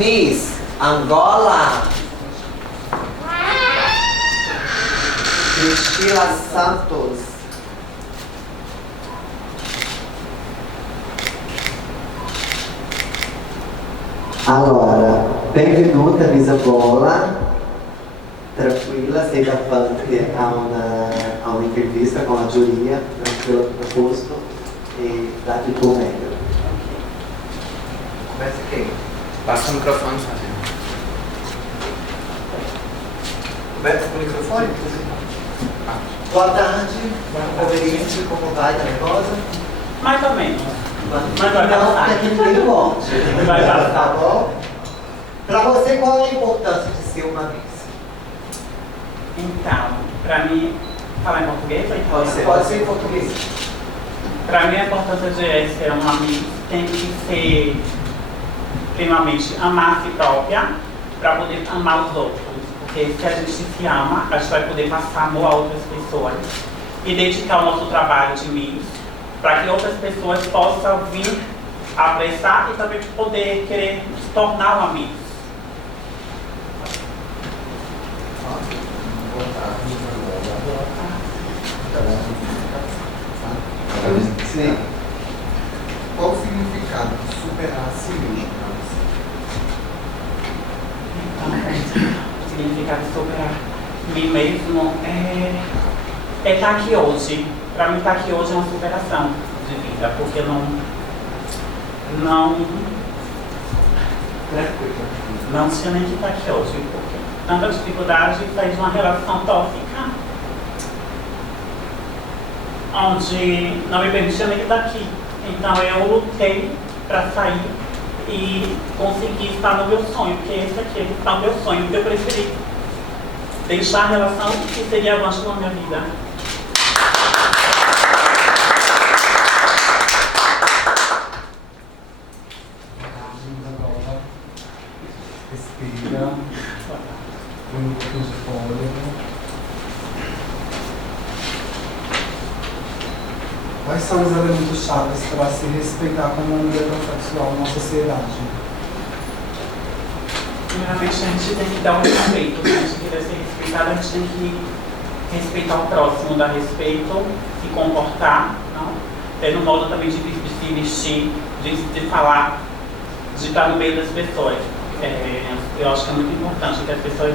Miss Angola, Priscila Santos. Allora, benvenuta Miss Angola, tranquilla, sei davanti a un'intervista con la giuria, tranquilla no posto e date il tuo meglio. Começa quem? Passa o microfone, Sérgio. Começa com o microfone? Boa tarde, conferência, como vai? Tá nervosa? Mais ou menos. Mas vai não, porque aqui ninguém volte. Vai passar. Tá bom? Para você, qual é a importância de ser uma Miss? Então, para mim, falar em português ou em italiano? Pode ser em português. Para mim, a importância de ser uma Miss tem que ser, primeiramente, amar a si própria para poder amar os outros. Porque se a gente se ama, a gente vai poder passar amor a outras pessoas e dedicar o nosso trabalho de Miss para que outras pessoas possam vir apreciar e também poder querer se tornar uma Miss. Sim. Qual o significado de superar a si mesmo para você? O significado de superar mim mesmo é estar aqui hoje. Para mim, estar aqui hoje é uma superação de vida, porque não tinha nem que estar aqui hoje, porque tanta dificuldade fez uma relação tóxica, onde não me permitia nem estar aqui. Então eu lutei para sair e conseguir estar no meu sonho, porque esse aqui está o meu sonho, que eu preferi deixar a relação que seria avanço na minha vida. Respira, põe um pouquinho de fôlego. Quais são os elementos chaves para se respeitar como uma mulher transexual na sociedade? Primeiramente, a gente tem que dar um respeito. Se a gente quiser ser respeitado, a gente tem que respeitar o próximo, dar respeito, se comportar, não? Ter um modo também de se vestir, de falar, de estar no meio das pessoas. Eu acho que é muito importante que as pessoas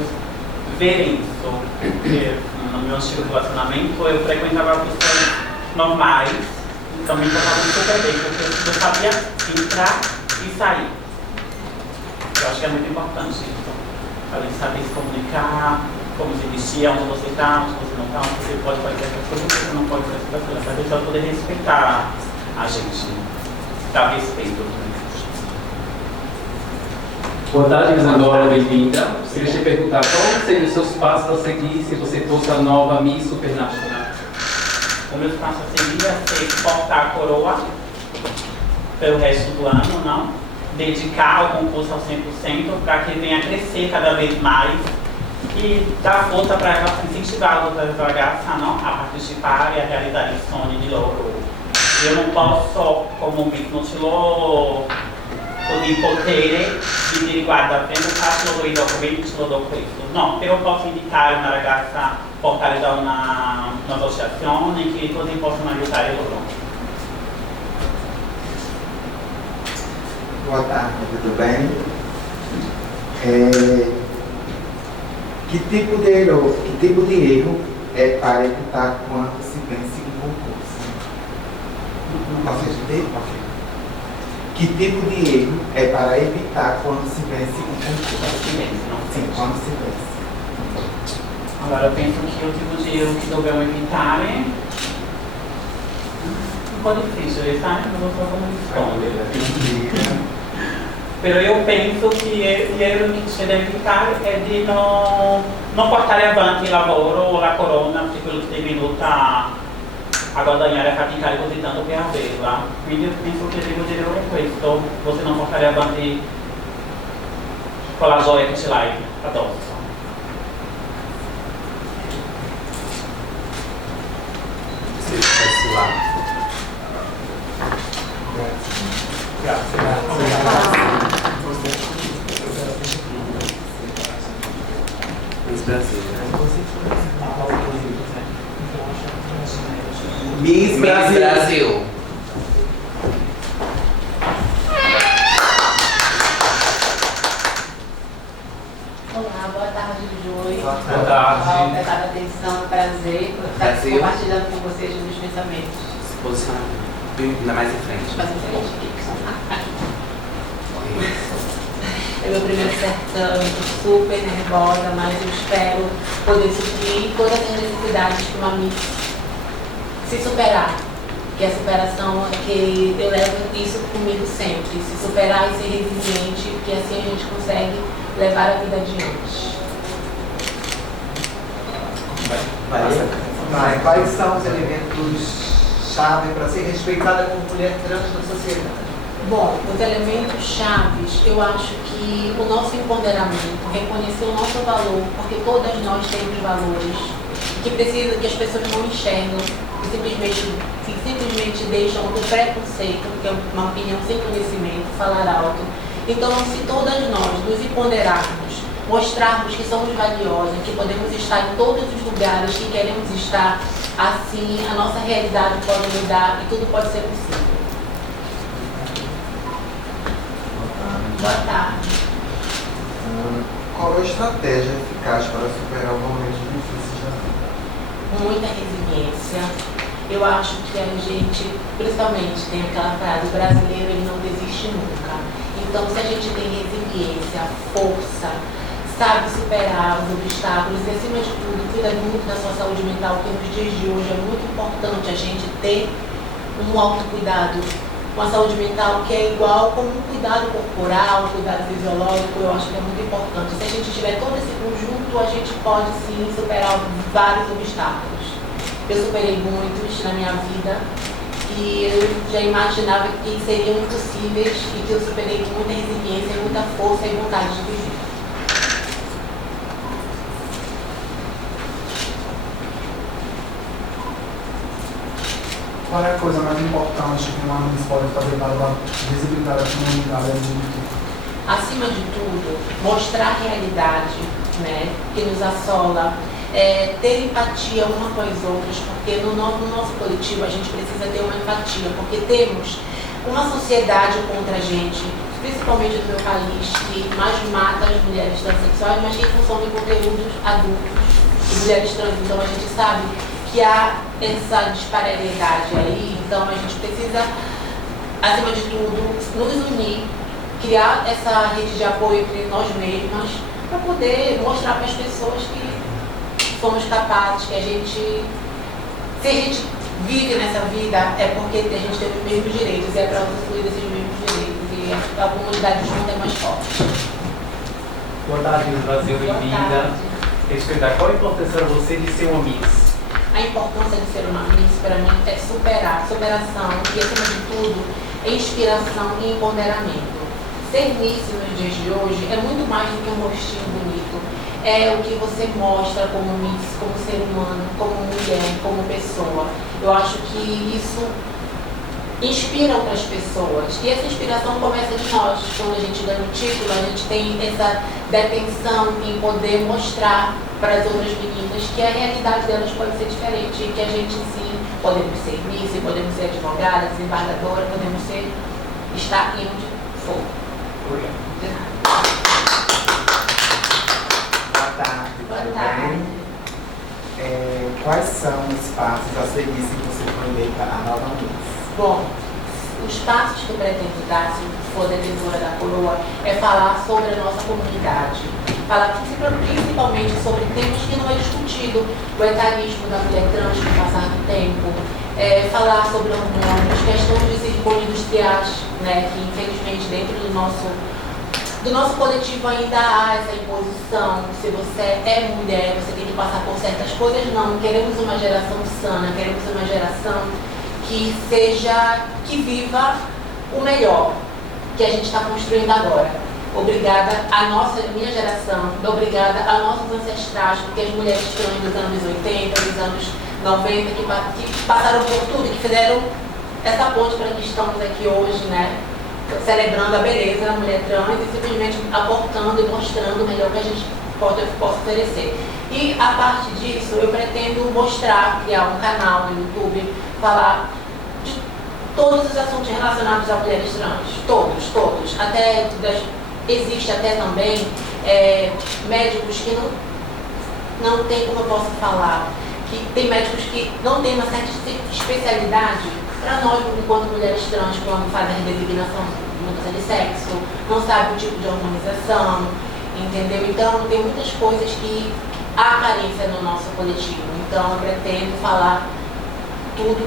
verem isso. Porque no meu antigo relacionamento, eu frequentava pessoas normais, então me comportava super bem, porque eu sabia entrar e sair. Eu acho que é muito importante isso. Além de saber se comunicar, como se vestir, onde você está, onde você não está, onde você pode fazer essas coisas, onde você não pode fazer essas coisas. A pessoa poder respeitar a gente, dar respeito. Boa tarde, Miss Angola, bem-vinda. Queria te perguntar qual seriam os seus passos a seguir se você fosse a nova Miss Supernacional? O meu passo a seguir é ser portar a coroa pelo resto do ano, não? Dedicar ao concurso ao 100% para que venha crescer cada vez mais e dar força para ela, incentivar as outras ragazzi, não? A participar e a realizar il sonho di loro. Eu não posso, come Miss, non ce l'ho così potere di dire guarda, prendo faccio, lo do i documenti, ce lo do questo. No, però posso indicare una ragazza, portare da un'associazione che così possono aiutare loro. Boa tarde, tudo bem? Que tipo de erro é para evitar quando se vence um concurso? Posso entender? Que tipo de erro é para evitar quando se vence um concurso? Sim, quando se vence. Allora, penso che il tipo di erro che dobbiamo evitare un po' difficile, sai? Non so come rispondere. Però io penso che l'erro che c'è da evitare è di non portare avanti il lavoro o la corona, perché quello che sei venuta a guadagnare, a faticare così tanto per averla. Quindi io penso che devo dire è questo, você non portare avanti quella gioia che ce l'hai addosso. Se estivesse lá. Grazie. Brasil, né? Miss Brasil. Brasil. Olá, boa tarde, Joy. Boa Boa tarde. Obrigada pela atenção, prazer por estar Prazer. compartilhando com vocês os meus pensamentos. Se posiciona ainda mais em frente. Mas em frente aqui. É meu primeiro sertão, estou super nervosa, mas eu espero poder suprir todas as necessidades que uma Miss se superar. Que a superação é que eu levo isso comigo sempre. Se superar e ser resiliente, porque assim a gente consegue levar a vida adiante. Vai, quais são os elementos-chave para ser respeitada como mulher trans na sociedade? Bom, os elementos chaves, eu acho que o nosso empoderamento, reconhecer o nosso valor, porque todas nós temos valores que precisa, que as pessoas não enxergam, que simplesmente deixam o preconceito, que é uma opinião sem conhecimento, falar alto. Então, se todas nós nos empoderarmos, mostrarmos que somos valiosas, que podemos estar em todos os lugares que queremos estar, assim a nossa realidade pode mudar e tudo pode ser possível. Boa tarde. Qual é a estratégia eficaz para superar momentos difíceis da vida? Muita resiliência. Eu acho que a gente, principalmente, tem aquela frase, o brasileiro ele não desiste nunca. Então, se a gente tem resiliência, força, sabe superar os obstáculos e, acima de tudo, cuida muito da sua saúde mental, que nos dias de hoje é muito importante a gente ter um autocuidado, uma saúde mental que é igual como um cuidado corporal, um cuidado fisiológico, eu acho que é muito importante. Se a gente tiver todo esse conjunto, a gente pode sim superar vários obstáculos. Eu superei muitos na minha vida e eu já imaginava que seriam impossíveis e que eu superei com muita resiliência, muita força e vontade de viver. Qual é a coisa mais importante que uma Miss pode fazer para dar visibilidade à comunidade LGBT? Acima de tudo, mostrar a realidade, né, que nos assola, ter empatia uma com as outras, porque no nosso coletivo a gente precisa ter uma empatia, porque temos uma sociedade contra a gente, principalmente no meu país, que mais mata as mulheres transexuais, mas que consomem conteúdos adultos e mulheres trans. Então a gente sabe que há essa disparidade aí, então a gente precisa, acima de tudo, nos unir, criar essa rede de apoio entre nós mesmas, para poder mostrar para as pessoas que somos capazes, que a gente, se a gente vive nessa vida, é porque a gente tem os mesmos direitos, e é para usufruir desses mesmos direitos, e a comunidade junta é mais forte. Boa tarde, Miss Brasil, Boa bem-vinda. tarde. Queria te perguntar, qual a importância para você de ser uma Miss? A importância de ser uma Miss, para mim, é superação e, acima de tudo, inspiração e empoderamento. Ser Miss nos dias de hoje é muito mais do que um rostinho bonito. É o que você mostra como Miss, como ser humano, como mulher, como pessoa. Eu acho que isso inspira outras pessoas. E essa inspiração começa de nós. Quando a gente ganha o título, a gente tem essa detenção em poder mostrar para as outras meninas que a realidade delas pode ser diferente e que a gente sim podemos ser Miss, podemos ser advogada, desembargadora, podemos ser, estar em onde for. Obrigado. De nada. Boa tarde. Boa tudo tarde. bem? Quais são os passos a seguir se você for eleita a nova Miss? Bom, os passos que eu pretendo dar, se for detentora da coroa, é falar sobre a nossa comunidade. Falar principalmente sobre temas que não é discutido, o etarismo da mulher trans com o passar do tempo, falar sobre hormônios, questões de silicone industriais, né, que infelizmente dentro do nosso coletivo ainda há essa imposição. Se você é mulher, você tem que passar por certas coisas. Não, queremos uma geração sana, queremos uma geração que viva o melhor que a gente está construindo agora. Obrigada à minha geração, obrigada a nossos ancestrais, porque as mulheres trans dos anos 80, dos anos 90, que passaram por tudo, que fizeram essa ponte para que estamos aqui hoje, né? Celebrando a beleza da mulher trans e simplesmente aportando e mostrando o melhor que a gente posso oferecer. E a parte disso, eu pretendo mostrar, criar um canal no YouTube, falar de todos os assuntos relacionados a mulheres trans, todos. Existe até também médicos que não tem, como eu posso falar, que tem médicos que não têm uma certa especialidade para nós, enquanto mulheres trans, quando fazem a redesignação de mudança de sexo, não sabe o tipo de hormonização, entendeu? Então, tem muitas coisas que há carência no nosso coletivo. Então, eu pretendo falar tudo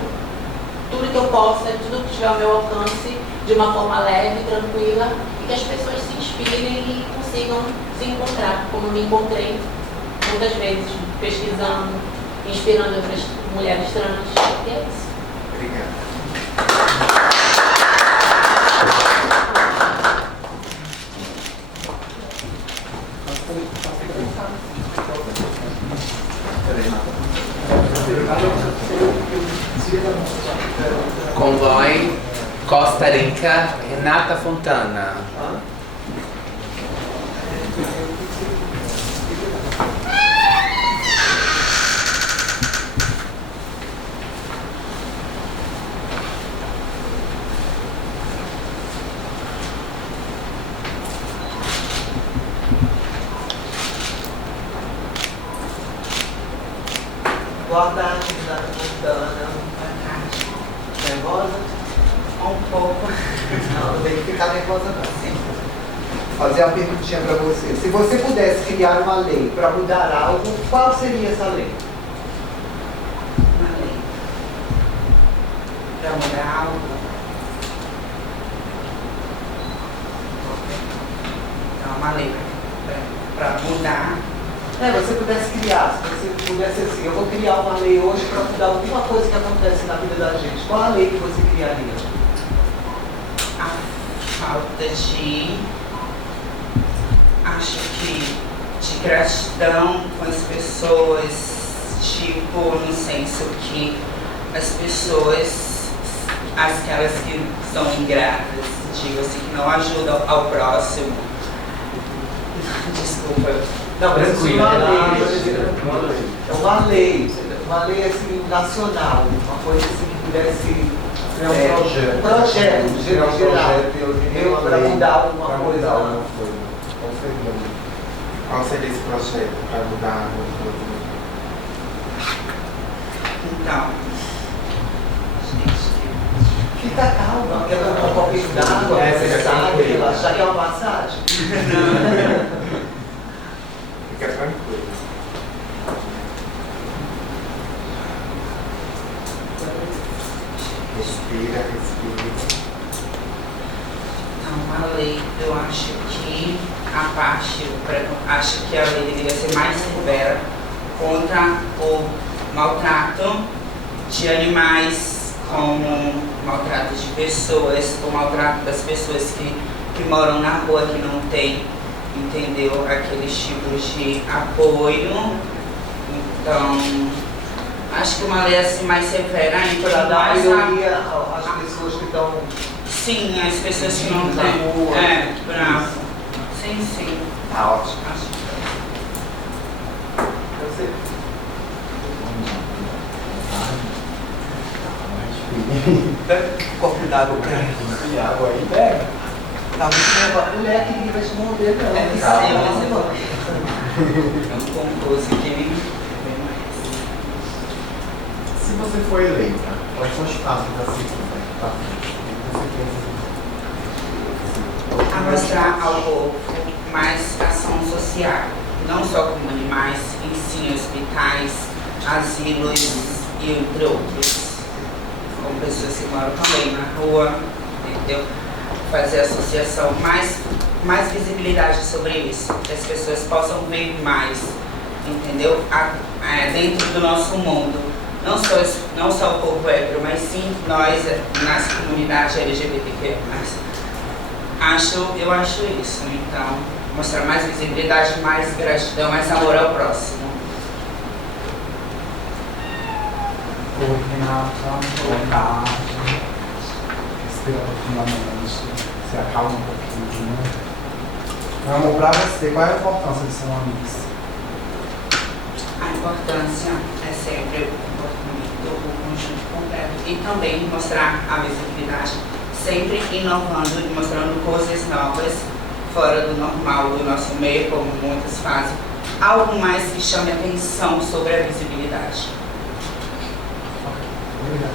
que eu possa, tudo que estiver ao meu alcance, de uma forma leve, tranquila, e que as pessoas se inspirem e consigam se encontrar, como eu me encontrei muitas vezes, pesquisando, inspirando outras mulheres trans. E é isso. Obrigada. Convoy, Costa Rica, Renata Fontana. Boa tarde, Renata Fontana. Nervosa? Um pouco. Não, não tem que ficar nervosa não. Sim. Fazer uma perguntinha para você. Se você pudesse criar uma lei para mudar algo, qual seria essa lei? Uma lei para mudar algo. Então, uma lei para mudar. Você pudesse criar, se você pudesse assim, eu vou criar uma lei hoje para mudar alguma coisa que acontece na vida da gente. Qual a lei que você criaria? A falta de, acho que, de gratidão com as pessoas, tipo, no senso que as pessoas, aquelas que são ingratas, digo assim, que não ajudam ao próximo. Desculpa. Não, mas isso é uma lei. É uma lei assim, nacional, uma coisa assim que pudesse. Um projeto. Um projeto, geral. Para mudar alguma coisa. Qual seria? Qual seria esse projeto para mudar alguma coisa? Então, Fica calma, quer tomar um copinho d'água, pensar, relaxar, quer uma massagem? Fica tranquilo. Respira. então, a lei, eu acho que acho que a lei deveria ser mais severa contra o maltrato de animais, como maltrato de pessoas, o maltrato das pessoas que moram na rua, que não tem, entendeu, aqueles tipos de apoio. Então, acho que uma lei assim mais severa ainda Para dar mais maioria às pessoas que estão. Sim, as pessoas que não na têm. rua. Bravo. Sim. Tá ótimo. Acho que Você. Copo d'água pra mim. E água aí, pega. Tá muito nervosa. Mulher que ninguém vai te morder, não. é que Calma. sim, mas é bom. É um concurso que Se você for eleita, quais são os passos da segunda? Tá? a mostrar ao povo mais ação social, não só com animais, em sim hospitais, asilos e entre outros, com pessoas que moram também na rua, entendeu? Fazer associação, mais visibilidade sobre isso, que as pessoas possam ver mais, entendeu? Dentro do nosso mundo, não só o povo hétero, mas sim nós, nas comunidades LGBTQ+. Eu acho isso, então, mostrar mais visibilidade, mais gratidão, mais amor ao próximo. Oi, Renata, boa tarde. Respira profundamente, se acalma um pouquinho. Meu amor, pra você, qual é a importância de ser uma Miss? A importância é sempre o comportamento, o conjunto completo e também mostrar a visibilidade, sempre inovando e mostrando coisas novas, fora do normal do nosso meio, como muitos fazem. Algo mais que chame a atenção sobre a visibilidade. Obrigado.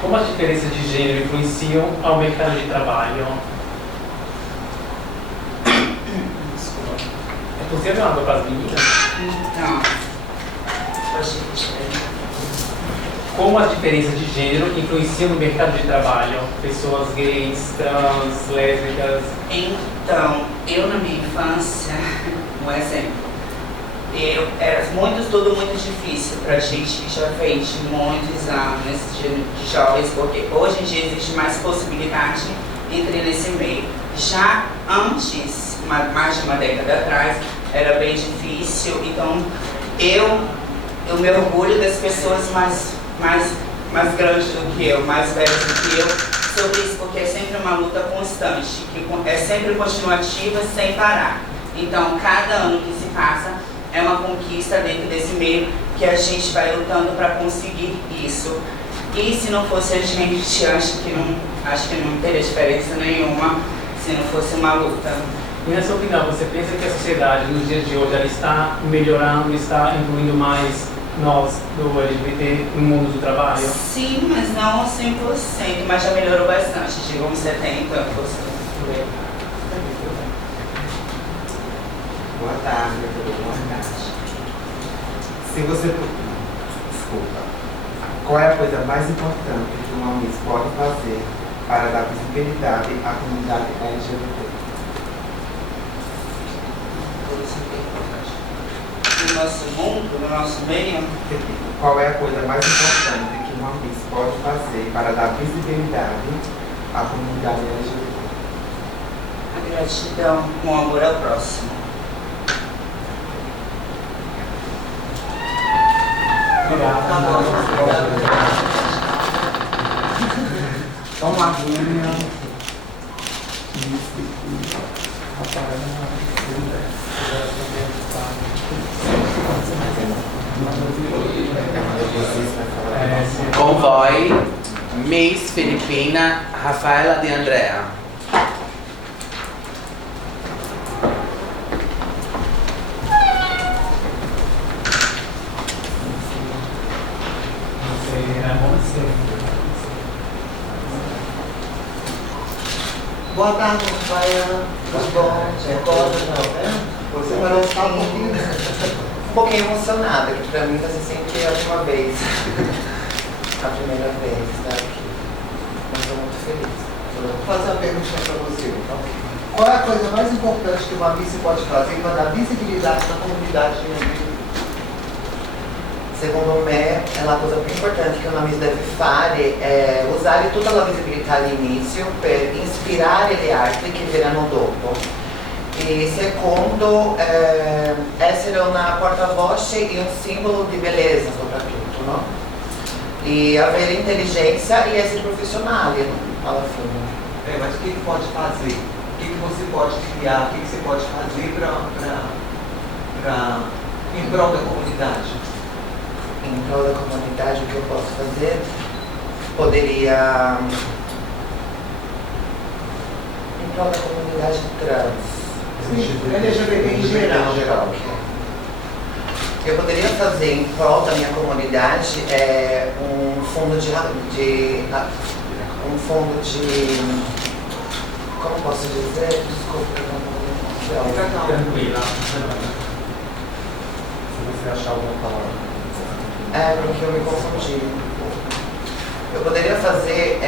Como as diferenças de gênero influenciam ao mercado de trabalho? É possível água para as meninas? Então, pode ir. Como as diferenças de gênero influenciam no mercado de trabalho? Pessoas gays, trans, lésbicas? Então, eu na minha infância, um exemplo, era tudo muito difícil pra gente que já fez muitos anos de jovens, porque hoje em dia existe mais possibilidade de entrar nesse meio. Já antes, mais de uma década atrás, era bem difícil, então eu me orgulho das pessoas mais grandes do que eu, mais velhas do que eu, sobre isso, porque é sempre uma luta constante, que é sempre continuativa, sem parar. Então, cada ano que se passa é uma conquista dentro desse meio que a gente vai lutando para conseguir isso. E se não fosse a gente, acho que não teria diferença nenhuma se não fosse uma luta. E na sua opinião, você pensa que a sociedade nos dias de hoje ela está melhorando, está incluindo mais nós do LGBT no mundo do trabalho? Sim, mas não 100%, mas já melhorou bastante, digamos 70%. Boa tarde, boa tarde. Se você... Desculpa. Qual é a coisa mais importante que uma Miss pode fazer para dar visibilidade à comunidade LGBT? No nosso mundo, no nosso meio, Qual é a coisa mais importante que uma Miss pode fazer para dar visibilidade à comunidade LGBT? a gratidão, o amor ao próximo. Só uma aguinha. Convoy Miss Filipina Rafaela de Andrea. Boa tarde, Rafaela. Tudo bom? Você parece estar um pouquinho emocionada, que pra mim vai ser sempre a última vez. A primeira vez, tá aqui. Mas estou muito feliz. Vou fazer uma pergunta pra você. Qual é a coisa mais importante que uma Miss pode fazer para dar visibilidade na comunidade LGBT? Secondo me, la cosa più importante che una Miss deve fare è usare tutta la visibilità all'inizio per ispirare le altre che verranno dopo. E secondo, essere una porta-voce e un simbolo di bellezza soprattutto, no? E avere intelligenza e essere profissionale, no? Alla fine. Mas o que pode fazer? O que você pode criar? O que você pode fazer em prol da comunidade? Em prol da comunidade, o que eu posso fazer? Poderia... Em prol da comunidade trans. LGBT em geral. Eu poderia fazer em prol da minha comunidade um fundo de como posso dizer? Desculpa, eu não vou Tranquila. Se você achar alguma palavra. porque eu me confundi. Eu poderia fazer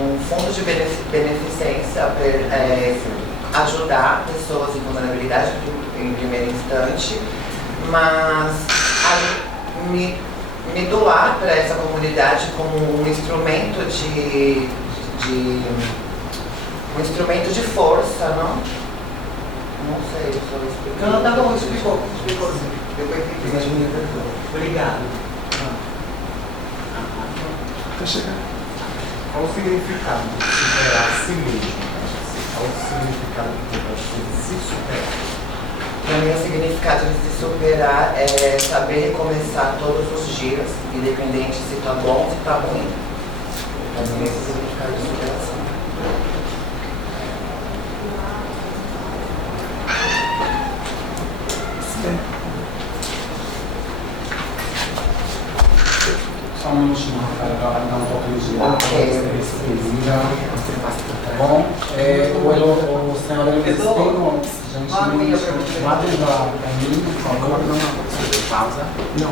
um fundo de beneficência para ajudar pessoas em vulnerabilidade em primeiro instante, mas me doar para essa comunidade como um instrumento de força, não? Não sei, só explicar. Não, tá bom, explicou sim. Depois entendi. Obrigado. Tá chegando. Qual o significado de superar a si mesmo? Qual o significado de se superar. Para mim, o significado de se superar é saber recomeçar todos os dias, independente se tá bom ou se tá ruim. Para mim, esse é o significado de superação. Só um minutinho, Rafael, para dar um pouco de Ok. Tá bom? O senhor Luiz tem gentilmente guardem para mim, por favor. Pausa. Não,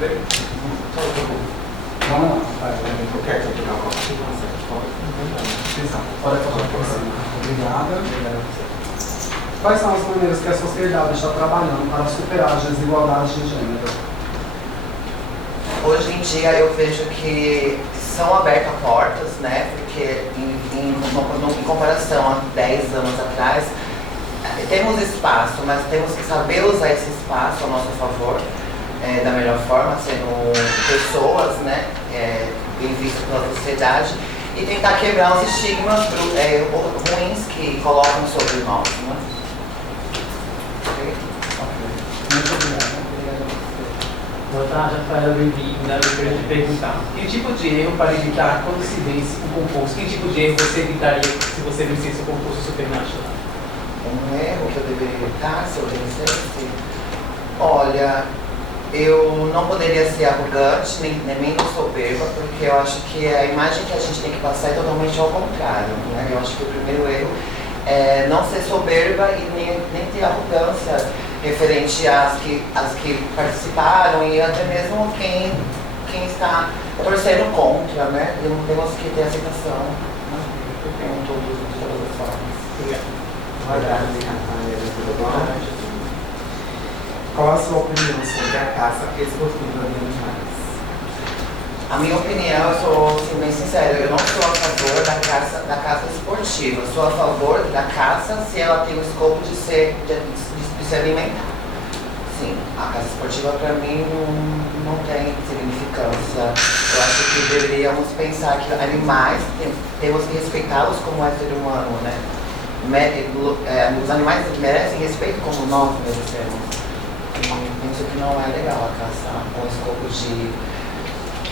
Também. Vamos lá, Rafael. eu quero pegar uma continuação. Pode falar por cima. Obrigada. Quais são as maneiras que a sociedade está trabalhando para superar as desigualdades de gênero? Hoje em dia eu vejo que são abertas portas, né? Porque em comparação a 10 anos atrás, temos espaço, mas temos que saber usar esse espaço a nosso favor, da melhor forma, sendo pessoas, né? Bem vistas pela sociedade, e tentar quebrar os estigmas ruins que colocam sobre nós, né? Muito obrigado. Boa tarde, Rafaela, bem-vinda. Eu queria te perguntar, que tipo de erro para evitar quando se vence um concurso? Que tipo de erro você evitaria se você vencesse o concurso Supernational? Um erro que eu deveria evitar se eu vencesse? Olha, eu não poderia ser arrogante, nem soberba, porque eu acho que a imagem que a gente tem que passar é totalmente ao contrário, né? Eu acho que o primeiro erro é não ser soberba e nem ter arrogância referente às que participaram e até mesmo quem está torcendo contra, né? Temos que ter aceitação, né? Em todas as formas. Obrigado. Boa tarde, Rafael. Tudo bom? Qual a sua opinião sobre a caça esportiva de animais? A minha opinião, eu sou assim, bem sincera, eu não sou a favor da caça esportiva. Eu sou a favor da caça se ela tem o escopo de se alimentar. Sim, a caça esportiva para mim não tem significância. Eu acho que deveríamos pensar que animais, temos que respeitá-los como é ser humano, né? Os animais merecem respeito como nós merecemos. Penso que não é legal a caça com o escopo de,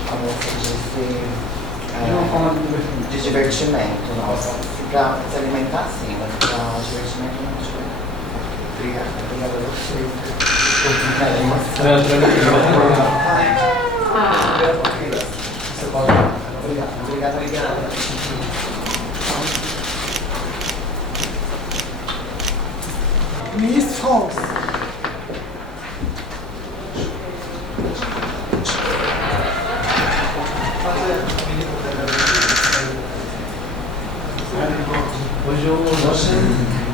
como se diz, De uma forma de divertimento. de divertimento. Nossa, para se alimentar sim, mas para divertimento não acho. Obrigada. Obrigada a vocês. Você pode. Obrigado. Obrigada. Miss France. Bonjour.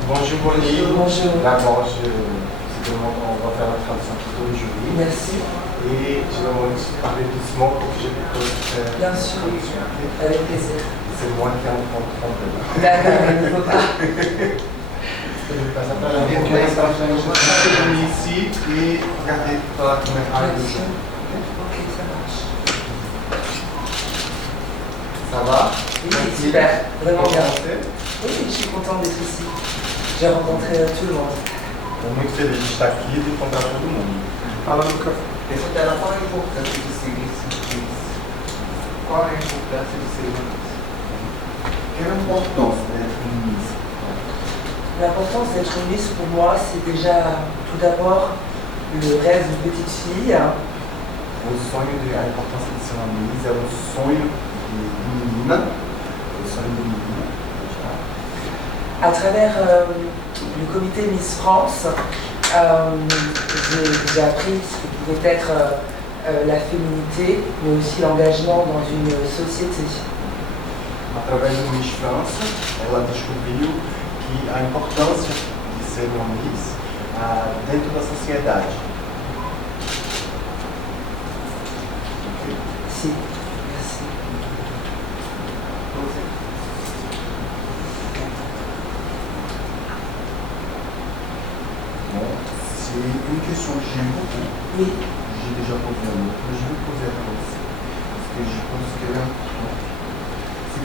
Bonjour Bonnie. Bonjour. D'abord, on va faire la traduction plutôt du jury. Merci. Et je vais parler doucement pour que je puisse faire Bien sûr. Avec plaisir. C'est moi qui en prends compte. D'accord, il ne faut pas. Venir ici et regarder dans la caméra. Merci. Ok, ça marche. Ça va? Oui, super. Vraiment bien. Você? Oui, je suis contente d'être ici. J'ai rencontré tout le monde. Estou muito feliz de estar aqui e de encontrar todo mundo. Fala no microfone. Penso dela qual é a importância de seguir esse juiz. Qual é a importância de ser humano? Quelle est l'importance d'être une Miss? L'importance d'être une Miss pour moi, c'est déjà tout d'abord le rêve de petite fille. A importância de ser uma Miss é um sonho de menina. O sonho de menina. À travers le comité Miss France, j'ai appris ce que pouvait être la féminité, mais aussi l'engagement dans une société. através do Miss França, ela descobriu que a importância de ser uma Miss dentro da sociedade. Ok. Si, merci. Bon, c'est une question que j'aime beaucoup. Oui. J'ai déjà posé à l'autre, mais je vais poser à toi aussi. Parce que je pense qu'elle est importante. C'est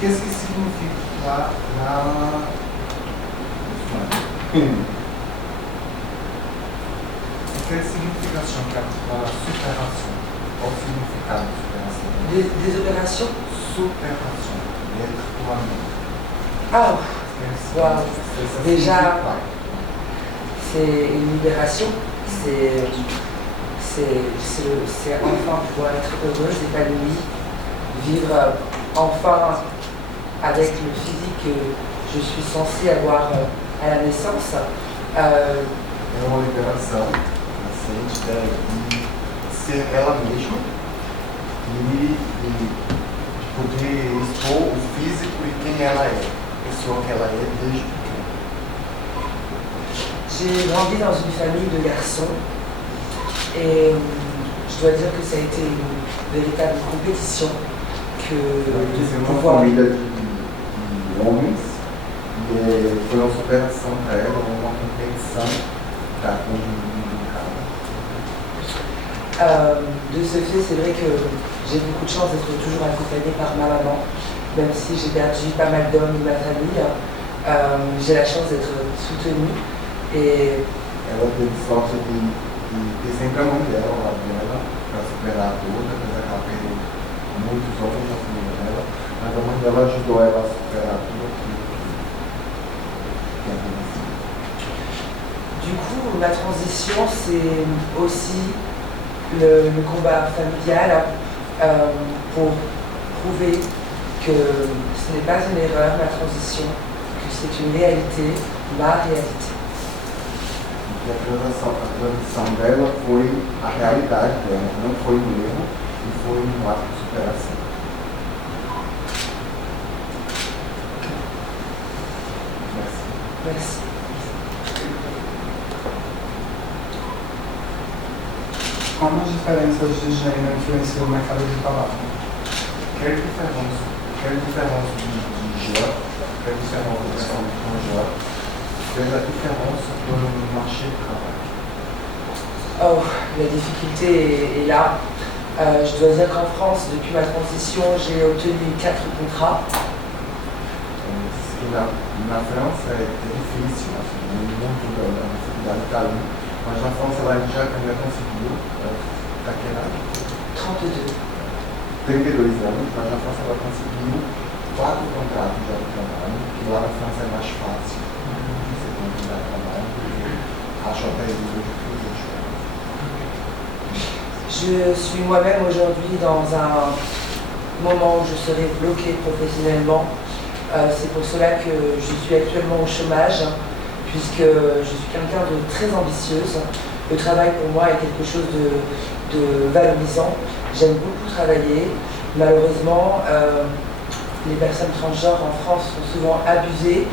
qu'est-ce que signifie quelle signification qu'a la supération? Qual o significado de superação? Des opérations? Superação. D'être toi-même. Ah, Quelle wow. ça Déjà, signifie quoi? c'est une libération. C'est enfin pouvoir être heureuse, épanouie, vivre enfin avec le physique que je suis censée avoir à la naissance. É uma liberação nascente dela de ser ela mesma e poder expor o físico e quem ela é, a pessoa que ela é desde pequena. J'ai grandi dans une famille de garçons et je dois dire que ça a été une véritable compétition que C'est de uma pouvoir... família de homens e foi uma superação para ela, uma competição para de ce fait, c'est vrai que j'ai beaucoup de chance d'être toujours accompagnée par ma maman, même si j'ai perdu pas mal d'hommes de ma famille. J'ai la chance d'être soutenue et ela teve sorte de ter sempre a mãe dela ao lado dela para superar tudo, apesar que ela perdeu muitos homens na família dela, mas a mãe dela ajudou ela a superar tudo aquilo que aconteceu. du coup, ma transition, c'est aussi le combat familial pour prouver que ce n'est pas une erreur, ma transition, que c'est une réalité, ma réalité. E a transição dela foi a realidade dela, não foi um erro e foi um ato de superação. Merci. Como as diferenças de gênero influenciam o mercado de trabalho? Quelle différence de genre, quelle différence de personne de genre, fait la différence dans le marché du travail? Oh, la difficulté est là. Je dois dire qu'en France, depuis ma transition, j'ai obtenu 4 contrats. Na França é difícil, assim, no mundo da dificuldade está ali, mas na França ela já conseguiu, daquela 32. 32 anos, mas na França ela conseguiu 4 contratos já de trabalho, que lá na França é mais fácil você conseguir trabalho, porque acho até isso hoje. Je suis moi-même aujourd'hui dans un moment où je serai bloquée professionnellement. C'est pour cela que je suis actuellement au chômage, puisque je suis quelqu'un de très ambitieuse. Le travail pour moi est quelque chose de valorisant. J'aime beaucoup travailler. Malheureusement, les personnes transgenres en France sont souvent abusées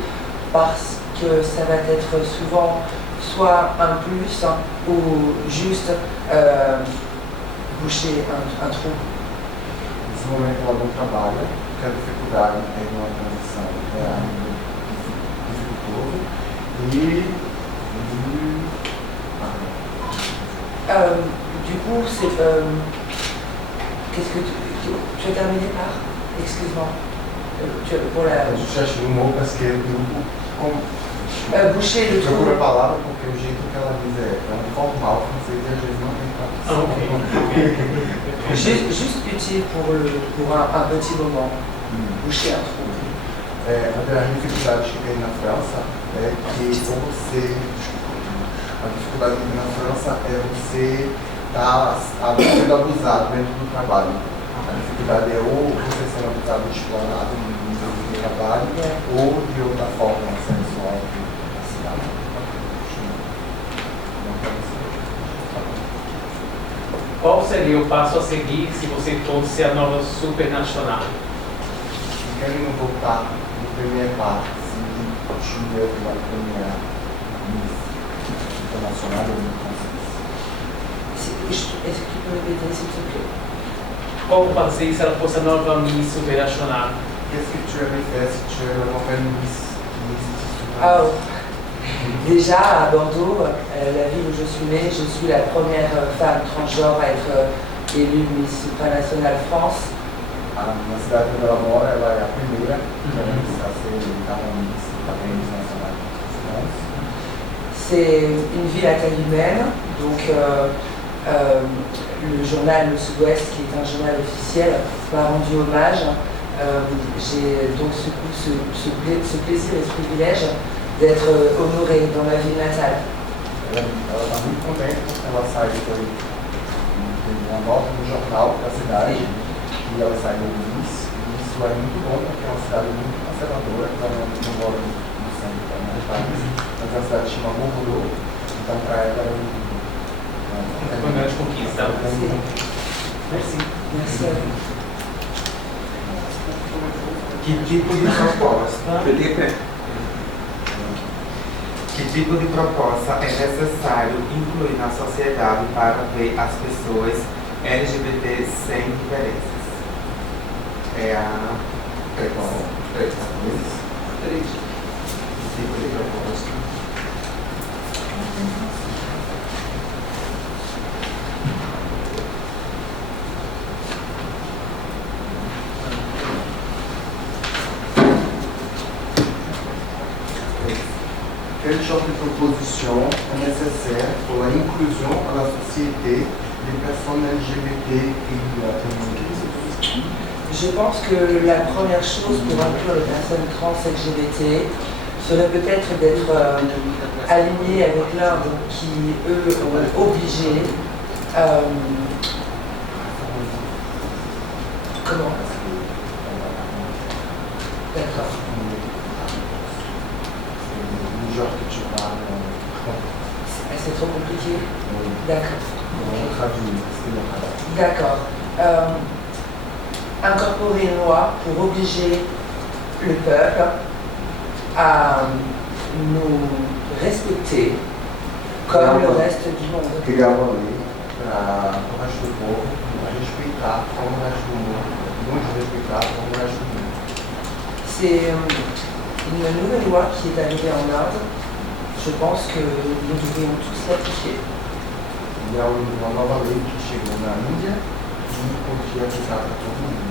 parce que ça va être souvent soit un plus ou juste boucher un trou. Nesse momento ela não trabalha, porque a dificuldade é uma transição dificultosa du coup, c'est qu'est-ce que tu as terminé par? Excuse-moi. Pour la... Je cherche o mot parce que boucher le trou. procuro a palavra porque o jeito que ela diz é informal, francês e às vezes não tem tradução. Juste utile pour un petit moment. Boucher un trou. Uma das dificuldades que tem na França é que a dificuldade que tem na França é você estar sendo abusado dentro do trabalho. A dificuldade é ou você sendo abusado e explorado no trabalho, ou de outra forma sensual. qual seria o passo a seguir se você fosse a nova supernacional? Querendo voltar no primeiro passo, se Juliette vai premiar Miss Internacional ou não consegue. Est-ce que tu peux répéter s'il te plaît? Qual fazer se ela fosse a nova Miss Supernacional? Qu'est-ce que tu avais fait si tu avais rencontré une Miss qui existe? Ah, déjà à Bordeaux, la ville où je suis née, je suis la première femme transgenre à être élue Miss Supranationale France. Na cidade onde ela mora, ela é a primeira a ser eleitada Miss Nacional de France. C'est une ville à taille humaine, donc le journal Le Sud-Ouest, qui est un journal officiel, m'a rendu hommage. J'ai donc ce plaisir et ce privilège d'être honorée dans ma ville natale. Ela está muito contente porque ela saiu, foi uma nota no jornal da cidade, e ela saiu Miss, e isso é muito bom porque é uma cidade muito conservadora, que não mora no centro da Paris, mas é uma cidade que chama Bordeaux, então para ela é Uma grande conquista. Merci. Merci à vous. Que tipo de proposta? Que tipo de proposta é necessário incluir na sociedade para ver as pessoas LGBT sem diferenças? É a três tipos de proposta. Quel genre de proposition est nécessaire pour l'inclusion à la société des personnes LGBT et Je pense que la première chose pour inclure les personnes trans LGBT serait peut-être d'être aligné avec l'Inde qui, eux, ont obligé. Comment? D'accord. genre que tu parles. C'est trop compliqué? Oui. D'accord. On traduit, c'est D'accord. Incorporer une loi pour obliger le peuple à nous respecter comme le reste du monde. Criar uma lei para o resto do povo, para respeitar como o resto do mundo, nos respeitar como o resto do mundo. C'est une nouvelle loi qui est arrivée en Inde. Je pense que nous devrions tous l'appliquer. Il y a uma nova lei que chegou na Índia e podia aplicar para todo mundo.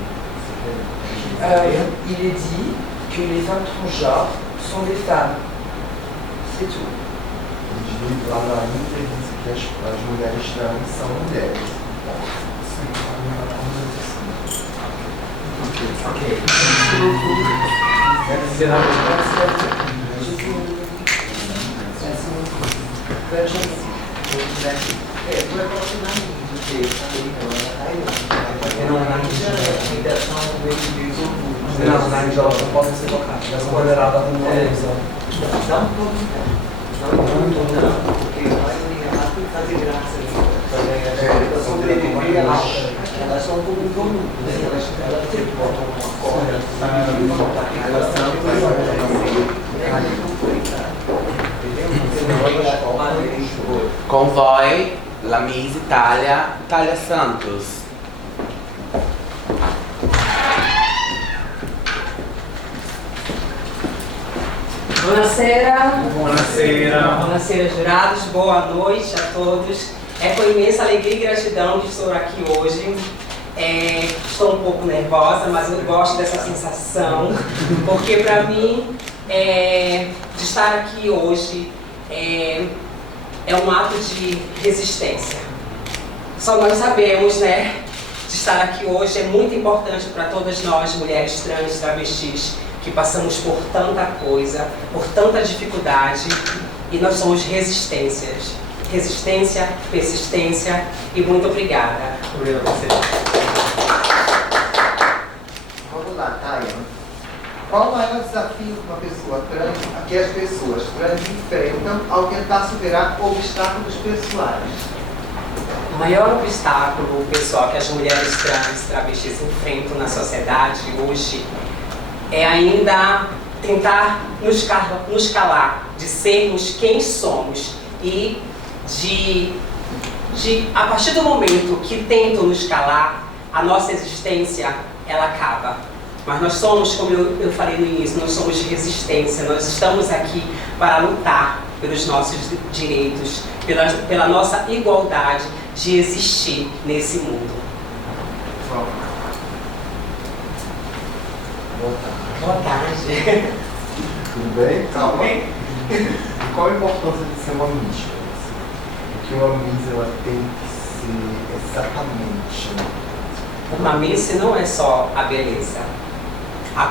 Il est dit que les femmes transgenres sont des femmes. C'est tout. Lá na Índia diz que as mulheres trans são mulheres. Ok. Não, na Índia elas não podem ser tocadas. Elas são consideradas como uma ilusão. Elas são como comum. Elas botam uma corda, elas são Con voi la Miss Italia, Italia Santos. Buonasera. Buonasera. Buonasera, jurados. Boa noite a todos. É com imensa alegria e gratidão que estou aqui hoje. Estou um pouco nervosa, mas eu gosto dessa sensação, porque para mim, de estar aqui hoje é um ato de resistência. Só nós sabemos, né, de estar aqui hoje é muito importante para todas nós, mulheres trans, travestis, que passamos por tanta coisa, por tanta dificuldade, e nós somos resistências. Resistência, persistência e muito obrigada. Obrigado a você. Vamos lá, Tayan. Qual o maior desafio que uma pessoa trans, que as pessoas trans enfrentam ao tentar superar obstáculos pessoais? O maior obstáculo, pessoal, que as mulheres trans, travestis enfrentam na sociedade hoje é ainda tentar nos calar de sermos quem somos e a partir do momento que tentam nos calar, a nossa existência, ela acaba. Mas nós somos, como eu falei no início, nós somos resistência, nós estamos aqui para lutar pelos nossos direitos, pela nossa igualdade de existir nesse mundo. Boa tarde. Tudo bem? Tudo bem? E qual a importância de ser uma mística? O que uma miss ela tem que ser exatamente? Uma miss não é só a beleza. A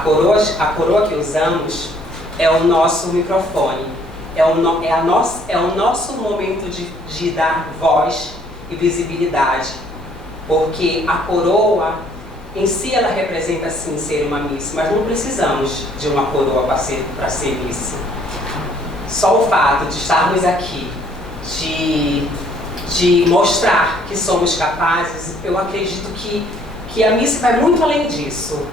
coroa que usamos é o nosso microfone, é o nosso momento de dar voz e visibilidade, porque a coroa em si ela representa sim ser uma miss, mas não precisamos de uma coroa para ser miss. Só o fato de estarmos aqui, de mostrar que somos capazes, eu acredito que a miss vai muito além disso.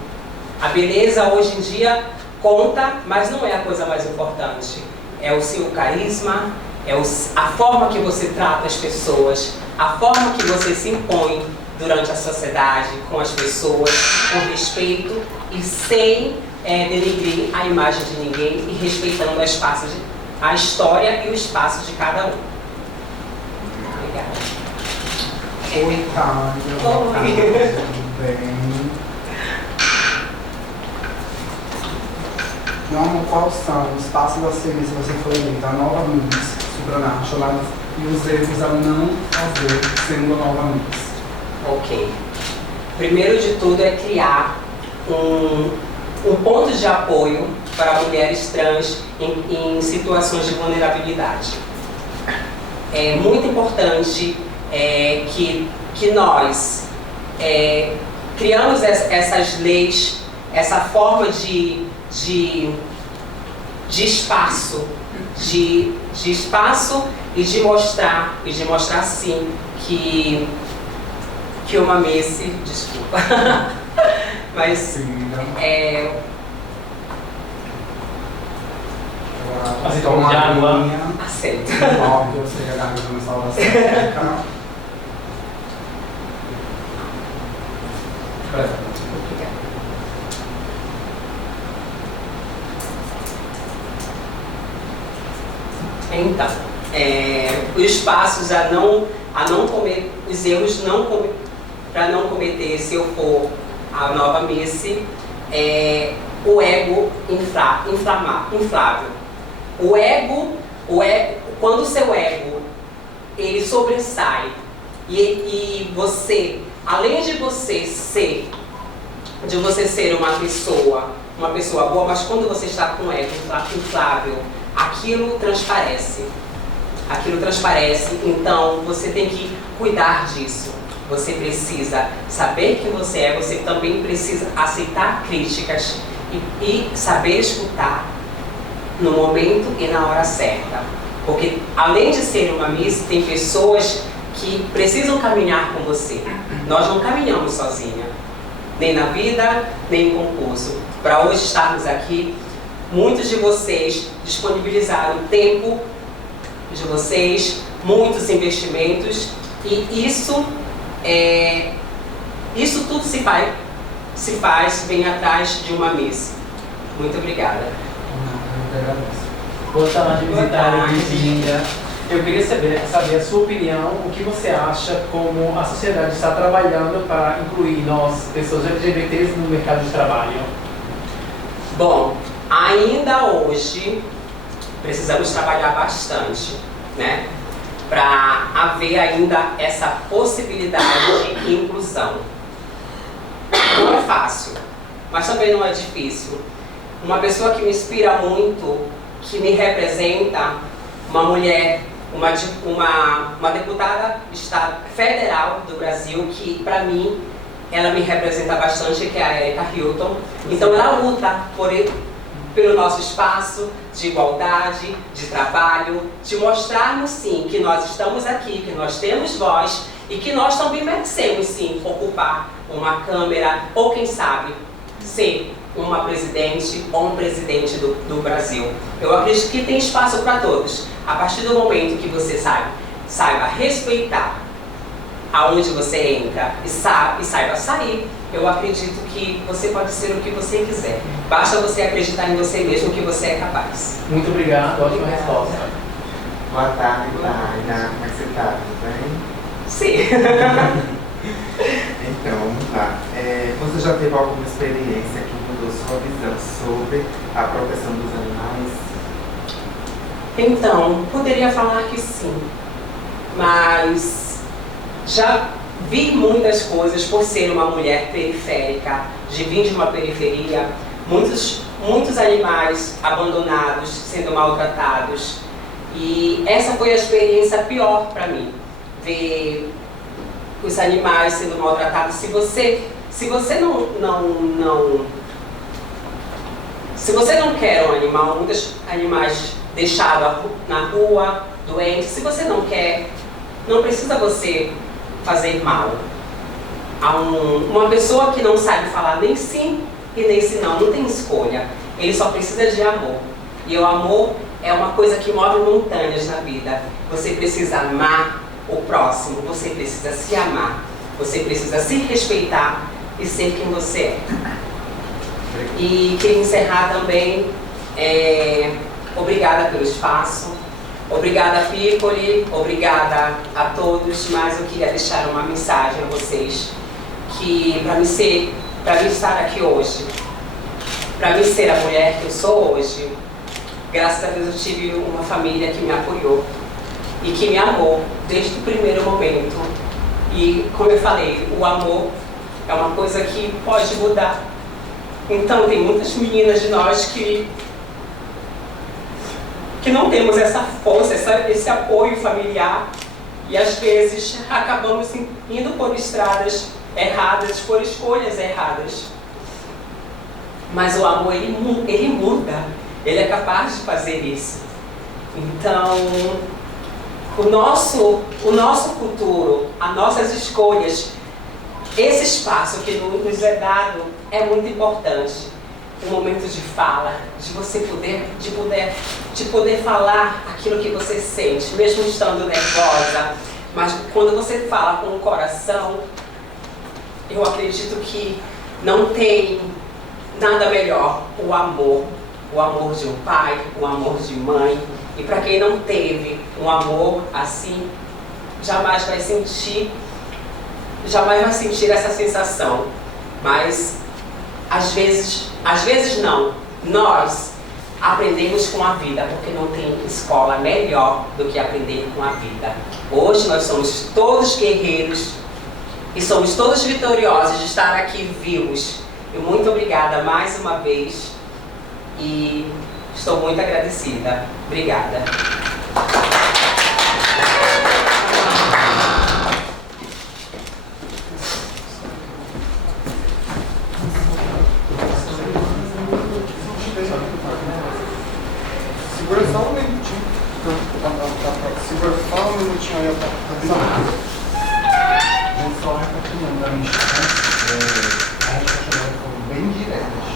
A beleza hoje em dia conta, mas não é a coisa mais importante. É o seu carisma, é a forma que você trata as pessoas, a forma que você se impõe durante a sociedade, com as pessoas, com respeito e sem denegrir a imagem de ninguém e respeitando a história e o espaço de cada um. Obrigada. Oi, Tânia. Boa tarde, tudo bem? Meu amor, quais são os passos a seguir se você for eleita a nova Miss Supranational e os erros a não fazer sendo a nova Miss? Ok. Primeiro de tudo é criar um ponto de apoio para mulheres trans em situações de vulnerabilidade. É muito importante que nós criamos essas leis, essa forma de espaço, de espaço e de mostrar sim que uma miss, desculpa, mas Aceita uma aguinha. Aceito. Óbvio, eu sei que a garganta não estava certa. Então, os passos os erros para não cometer se eu for a nova miss, o ego inflável. O ego, quando o seu ego ele sobressai e você, além de você ser uma pessoa boa, mas quando você está com o ego inflável, aquilo transparece, então você tem que cuidar disso. Você precisa saber quem você é, você também precisa aceitar críticas e saber escutar no momento e na hora certa. Porque além de ser uma miss, tem pessoas que precisam caminhar com você. Nós não caminhamos sozinha, nem na vida, nem em concurso. Para hoje estarmos aqui, muitos de vocês disponibilizaram o tempo de vocês, muitos investimentos, e isso tudo se faz bem atrás de uma miss. Muito obrigada. Eu agradeço. Boa tarde, visitária, bem-vinda. Eu queria saber a sua opinião, o que você acha como a sociedade está trabalhando para incluir nós, pessoas LGBTs, no mercado de trabalho? Bom, ainda hoje precisamos trabalhar bastante, né? Para haver ainda essa possibilidade de inclusão. Não é fácil, mas também não é difícil. Uma pessoa que me inspira muito, que me representa, uma mulher, uma deputada federal do Brasil, que para mim ela me representa bastante, que é a Erika Hilton. Então ela luta pelo nosso espaço de igualdade, de trabalho, de mostrarmos sim que nós estamos aqui, que nós temos voz e que nós também merecemos sim ocupar uma câmara ou quem sabe ser uma presidente ou um presidente do Brasil. Eu acredito que tem espaço para todos. A partir do momento que você saiba respeitar aonde você entra e saiba sair, eu acredito que você pode ser o que você quiser. Basta você acreditar em você mesmo que você é capaz. Muito obrigado, ótima resposta. Boa tarde, Taina. Como é que você está? Tudo bem? Sim. Então, vamos lá. Você já teve alguma experiência que mudou sua visão sobre a proteção dos animais? Então, poderia falar que sim, mas já vi muitas coisas por ser uma mulher periférica, de vir de uma periferia, muitos animais abandonados, sendo maltratados. E essa foi a experiência pior para mim, ver os animais sendo maltratados. Se você não quer um animal, muitos animais deixados na rua, doentes, se você não quer, não precisa você fazer mal. Uma pessoa que não sabe falar nem sim e nem se não tem escolha. Ele só precisa de amor. E o amor é uma coisa que move montanhas na vida. Você precisa amar o próximo, você precisa se amar, você precisa se respeitar e ser quem você é. E queria encerrar também, obrigada pelo espaço, obrigada Piccoli, obrigada a todos, mas eu queria deixar uma mensagem a vocês, que para mim estar aqui hoje, para mim ser a mulher que eu sou hoje, graças a Deus eu tive uma família que me apoiou e que me amou desde o primeiro momento. E como eu falei, o amor é uma coisa que pode mudar. Então tem muitas meninas de nós que não temos essa força, esse apoio familiar e às vezes acabamos indo por estradas erradas, por escolhas erradas. Mas o amor, ele muda, ele é capaz de fazer isso. Então, o nosso futuro, as nossas escolhas, esse espaço que nos é dado é muito importante. Um momento de fala, de você poder falar aquilo que você sente, mesmo estando nervosa. Mas quando você fala com o coração, eu acredito que não tem nada melhor. O amor de um pai, o amor de mãe. E para quem não teve um amor assim, jamais vai sentir essa sensação. Mas às vezes não. Nós aprendemos com a vida, porque não tem escola melhor do que aprender com a vida. Hoje nós somos todos guerreiros e somos todos vitoriosos de estar aqui vivos. E muito obrigada mais uma vez e estou muito agradecida. Obrigada. Segura só um minutinho. Segura só um minutinho aí, vou só recapitulando a lista. A gente está chamando bem diretas.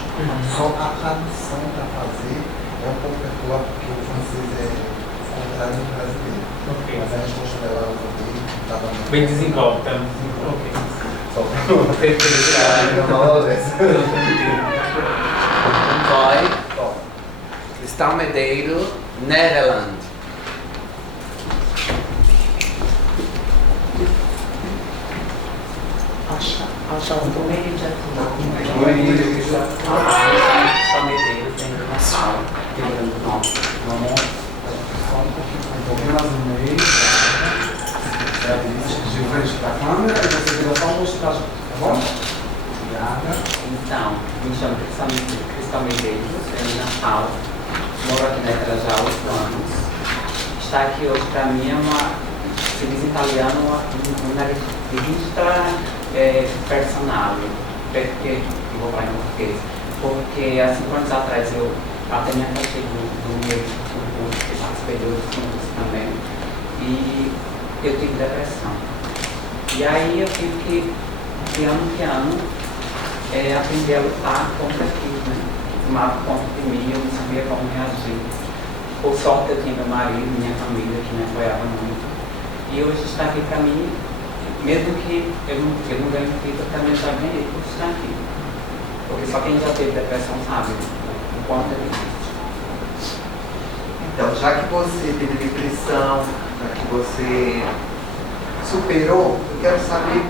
Só a tradução para fazer é um pouco perturbado, porque o francês é contrário do brasileiro. Okay. Mas a gente gostou dela também. Bem desenvolta. Ok. Só para Vai. Cristão Medeiro, Nederland. Do meio de atuar. Cristão Medeiro, tem uma sala. Só um pouquinho mais no meio. De frente para a câmera e você vira só mostrar, tá bom? Obrigada. Então, me chamo Cristão Medeiros, venho de Natal, moro aqui na Itália já há 8 anos. Estar aqui hoje para mim é se diz em italiano, uma rivista personale, perché eu vou falar em português, porque há 5 anos atrás eu até me afastei do meio do curso, que participei de outros cursos também, e eu tive depressão. E aí eu tive que, de ano em ano, aprender a lutar contra aquilo, né? Que tomava conta de mim, eu não sabia como reagir. Por sorte eu tinha meu marido, minha família que me apoiava muito. E hoje estar aqui para mim, mesmo que eu não ganhe vida, também já ganhei por estar aqui. Porque só quem já teve depressão sabe o quanto é difícil. Então, já que você teve depressão, já que você superou, eu quero saber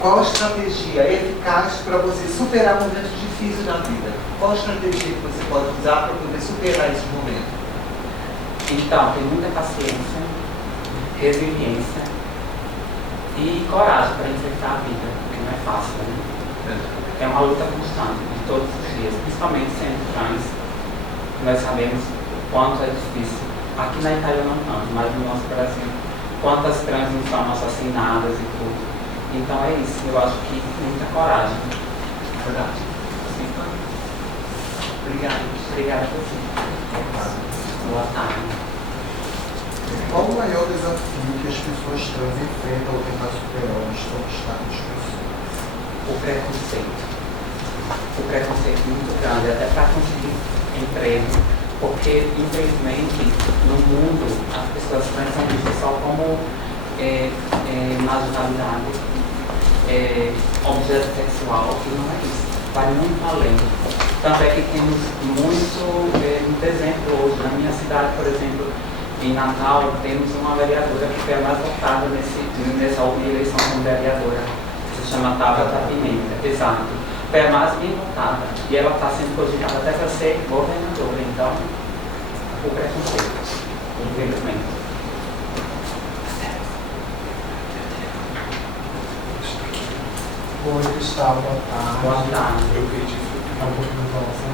qual a estratégia eficaz para você superar momentos difíceis na vida. Qual a estratégia que você pode usar para poder superar esse momento? Então, tem muita paciência, resiliência e coragem para enfrentar a vida, que não é fácil, né? É uma luta constante de todos os dias, principalmente sendo trans. Nós sabemos o quanto é difícil. Aqui na Itália não tanto, mas no nosso Brasil, quantas trans não são assassinadas e tudo. Então é isso, eu acho que muita coragem. Coragem. Sim. Obrigado. Obrigado por você. Boa tarde. Qual o maior desafio que as pessoas trans enfrentam ao tentar superar os obstáculos pessoais? O preconceito. O preconceito muito grande, até para conseguir emprego, porque infelizmente no mundo as pessoas trans são vistas só como marginalidade, objeto sexual, e não é isso, vai muito além. Tanto é que temos muito exemplo hoje. Na minha cidade, por exemplo, em Natal, temos uma vereadora que foi a mais votada nessa eleição como vereadora, que se chama Tabata Pimenta. Exato. Foi a mais bem votada. E ela está sendo cogitada até para ser governadora. Então, o preconceito, infelizmente. Oi, Cristal, boa tarde. Boa tarde. Eu acredito que ficar um pouco nervosa.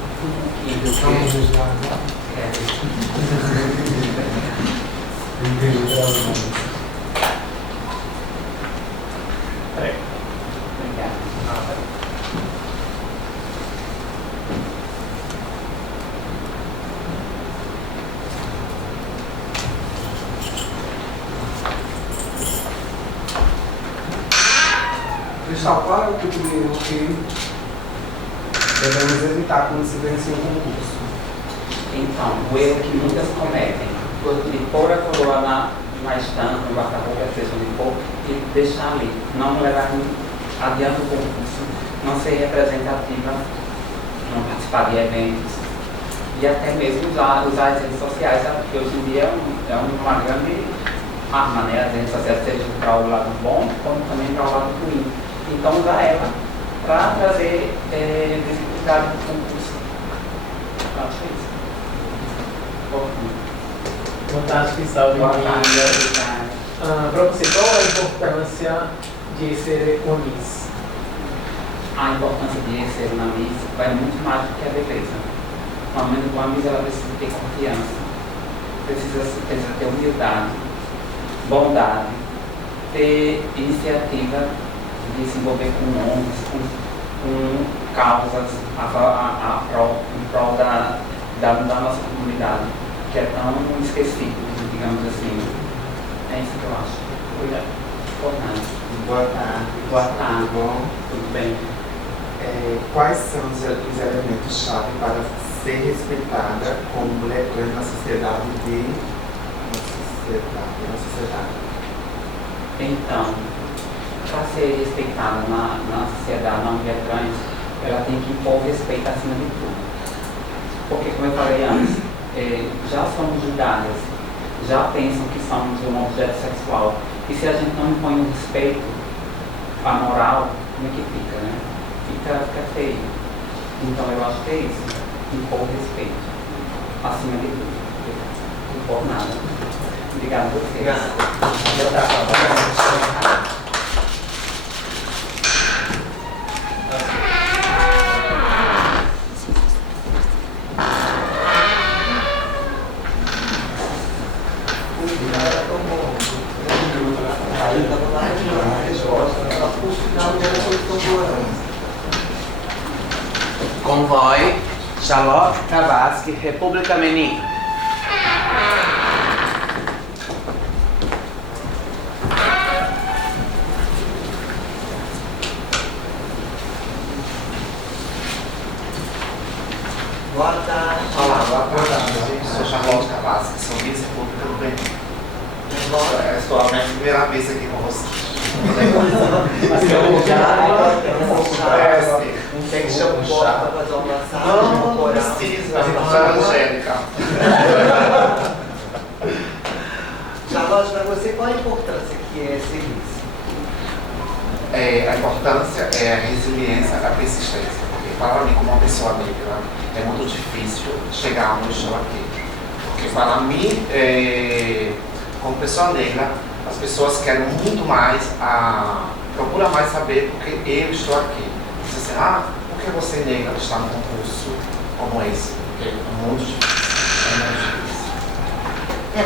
Vamos lá. Entendi, Obrigado. Cristal, qual é o tipo de erro que devemos evitar quando se vence um concurso? Então, o erro que muitas cometem, de pôr a coroa na estampa, no guarda-roupa, seja onde for, e deixar ali, não levar adiante o concurso, não ser representativa, não participar de eventos, e até mesmo usar as redes sociais, sabe? Porque hoje em dia é uma grande arma, né? As redes sociais, seja para o lado bom, como também para o lado ruim. Então, usar ela para trazer visibilidade do concurso. Eu acho isso. Boa tarde, Cristal. Boa tarde. Para você, qual é a importância de ser uma Miss? A importância de ser uma Miss vai muito mais do que a beleza. Uma Miss ela precisa ter confiança, precisa ter humildade, bondade, ter iniciativa de se envolver com ONGs, com causas em prol da nossa comunidade, que é tão esquecido, digamos assim. É isso que eu acho. Obrigado. Por nada. Boa tarde. Boa tarde. Tudo bom? Tudo bem. Quais são os elementos-chave para ser respeitada como mulher trans na sociedade? Então, para ser respeitada na sociedade, na mulher trans, ela tem que impor respeito acima de tudo. Porque, como eu falei antes, já somos julgadas, já pensam que somos um objeto sexual. E se a gente não impõe o respeito, a moral, como é que fica, né? Fica feio. Então eu acho que é isso, impor respeito, acima de tudo. Não impor nada. Obrigado a vocês. Obrigado. Convoy Charlotte Kavasky, República Meni. primeira vez aqui com vocês. Tem que chamar um chá para fazer uma massagem. Não precisa, Angélica. Charlotte, para você, qual a importância que é serviço? A importância é a resiliência, a persistência. Porque para mim, como uma pessoa negra, é muito difícil chegar onde eu estou aqui. Porque para mim, como pessoa negra, as pessoas querem muito mais, procuram mais saber porque eu estou aqui. Diz assim, por que você negra está num concurso como esse? Porque é muito difícil. É muito difícil.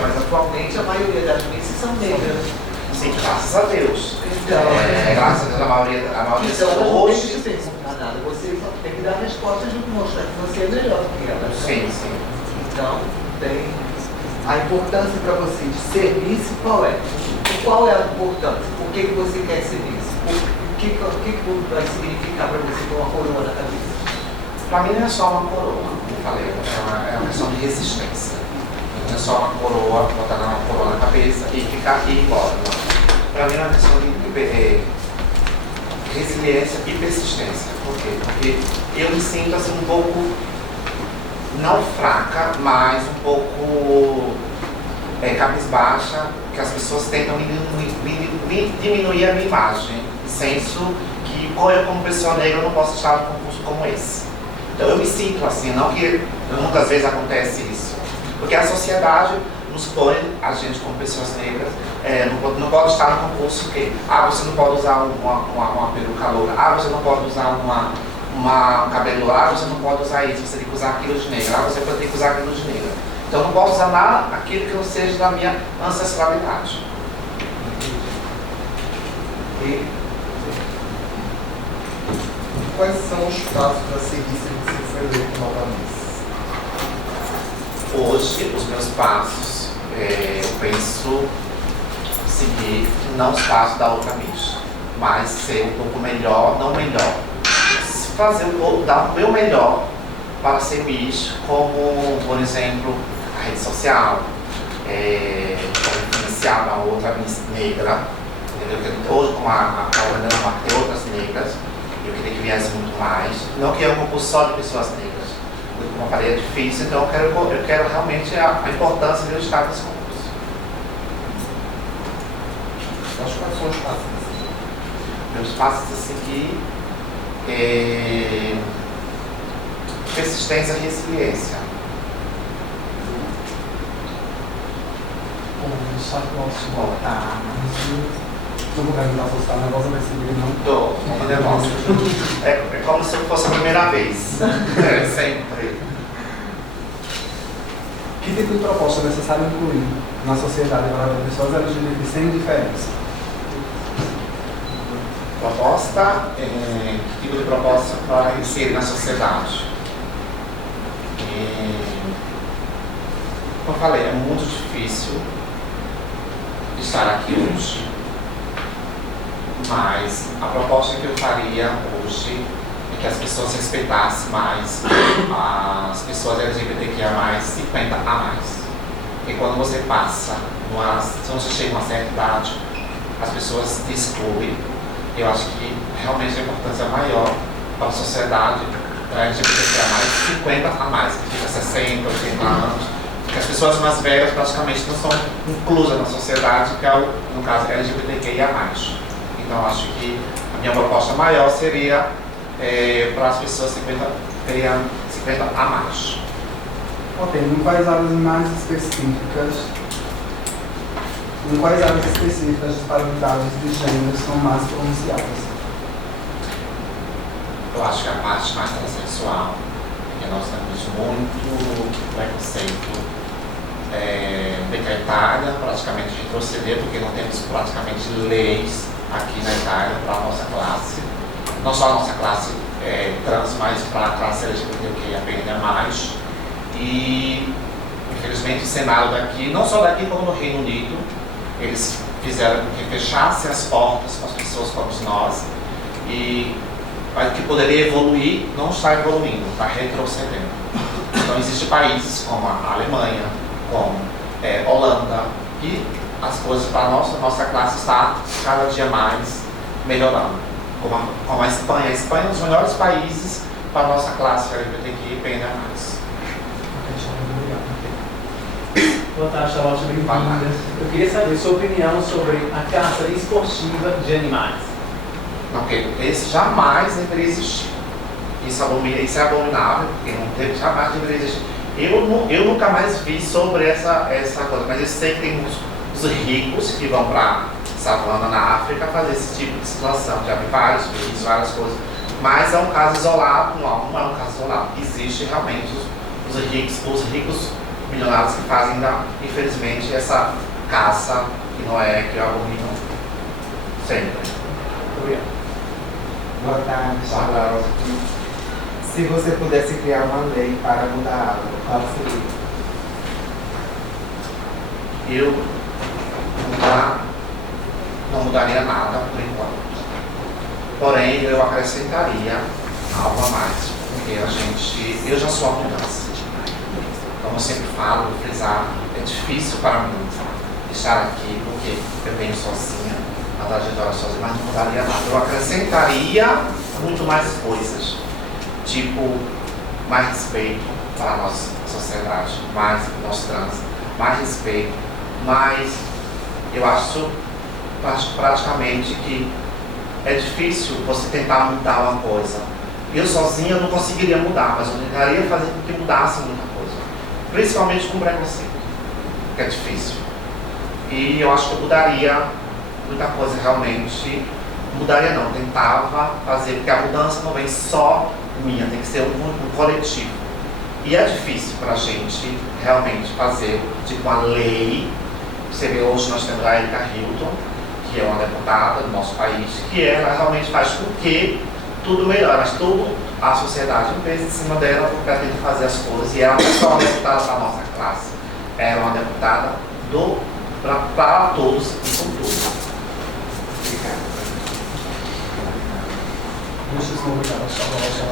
Mas atualmente a maioria das misses são negras. Sim, graças a Deus. Então, graças a Deus, a maioria então hoje. você tem que pensar nada. Você só tem que dar respostas e mostrar que você é melhor que ela. Sim, sim. Então, tem a importância para você de serviço, qual é? Qual é a importância? Por que você quer serviço? O que vai significar para você com uma coroa na cabeça? Para mim não é só uma coroa, como eu falei, é uma questão de resistência. Não é só uma coroa, botar uma coroa na cabeça e ficar e ir embora. Para mim é uma questão de resiliência e persistência. Por quê? Porque eu me sinto assim um pouco, não fraca, mas um pouco cabisbaixa, que as pessoas tentam diminuir a minha imagem. Senso que eu como pessoa negra não posso estar num concurso como esse. Então eu me sinto assim, não que muitas vezes acontece isso. Porque a sociedade nos põe, a gente como pessoas negras, não pode estar no concurso que você não pode usar uma peruca loura, você não pode usar um cabelo largo, você não pode usar isso, você tem que usar aquilo de negra, você tem que usar aquilo de negra. Então eu não posso usar nada aquilo que não seja da minha ancestralidade. E quais são os passos a seguir se você for eleito novamente? Hoje, os meus passos, eu penso seguir não os passos da outra Miss, mas ser um pouco melhor, não melhor. Dar o meu melhor para ser Miss, como, por exemplo, a rede social, influenciar uma outra Miss negra, entendeu? Hoje, como a Brandana tem outras negras, eu queria que viesse muito mais. Não que é um concurso só de pessoas negras. Como eu falei, é difícil, então eu quero realmente a importância de eu estar nesse concurso. Quais são os passos? Meus passos a seguir persistência e resiliência. Bom, deixar que posso voltar, mas não vou perguntar se você está nervosa, vai ser não. Estou nervosa. É como se fosse a primeira vez. Sempre. Que tipo de proposta é necessário incluir na sociedade para pessoas LGBT sem diferença? Proposta, que tipo de proposta para inserir na sociedade? Como eu falei, é muito difícil estar aqui hoje, mas a proposta que eu faria hoje é que as pessoas respeitassem mais as pessoas LGBTQIA+, 50 a mais. Porque quando você passa, quando você chega a uma certa idade, as pessoas te excluem. Eu acho que realmente a importância maior para a sociedade LGBTQIA+, 50 a mais, que fica 60, 80 anos. Porque as pessoas mais velhas praticamente não são inclusas na sociedade, que é no caso LGBTQIA+. Então eu acho que a minha proposta maior seria para as pessoas 50 a mais. Ok, em quais áreas mais específicas, as disparidades de gênero são mais pronunciadas? Eu acho que a parte mais transexual, porque nós temos muito preconceito da Itália, praticamente retroceder, porque não temos praticamente leis aqui na Itália para a nossa classe. Não só a nossa classe trans, mas para a classe LGBTQIA+. E, infelizmente, o Senado daqui, não só daqui como no Reino Unido, eles fizeram com que fechasse as portas para as pessoas como nós, e que poderia evoluir, não está evoluindo, está retrocedendo. Então existem países como a Alemanha, como Holanda, que as coisas para a nossa classe está cada dia mais melhorando. Como a Espanha. A Espanha é um dos melhores países para a nossa classe LGBTQI+. Boa tarde, Charlotte, bem-vinda. Eu queria saber sua opinião sobre a caça esportiva de animais. Ok, esse jamais deveria existir. Isso é abominável, porque jamais deveria existir. Eu nunca mais vi sobre essa coisa, mas eu sei que tem os ricos que vão para savana na África fazer esse tipo de situação. Já vi vários vídeos, várias coisas, mas é um caso isolado, não é um caso isolado. Existe realmente os ricos milionários que fazem, infelizmente, essa caça que abominam sempre. Obrigado. Boa tarde, Charlotte. Se você pudesse criar uma lei para mudar algo, qual seria? Eu não mudaria nada por enquanto. Porém, eu acrescentaria algo a mais, porque eu já sou a mudança. Como eu sempre falo, vou frisar, é difícil para mim estar aqui, porque eu venho sozinha, a trajetória sozinha, mas não mudaria nada. Eu acrescentaria muito mais coisas, tipo, mais respeito para a nossa sociedade, mais nós trans, mais respeito, mais, eu acho praticamente que é difícil você tentar mudar uma coisa. Eu sozinha não conseguiria mudar, mas eu tentaria fazer com que mudasse muita coisa. Principalmente com preconceito, que é difícil. E eu acho que eu mudaria muita coisa realmente. Mudaria não, tentava fazer, porque a mudança não vem só minha, tem que ser um coletivo. E é difícil para a gente realmente fazer tipo uma lei. Você vê, hoje nós temos a Erika Hilton, que é uma deputada do nosso país, que ela realmente faz com que tudo melhore, mas tudo a sociedade, em vez de cima dela, para tentar fazer as coisas. E ela não é só uma deputada da nossa classe, ela é uma deputada para todos e com tudo. Obrigado. Muitíssimo obrigado, Charlotte.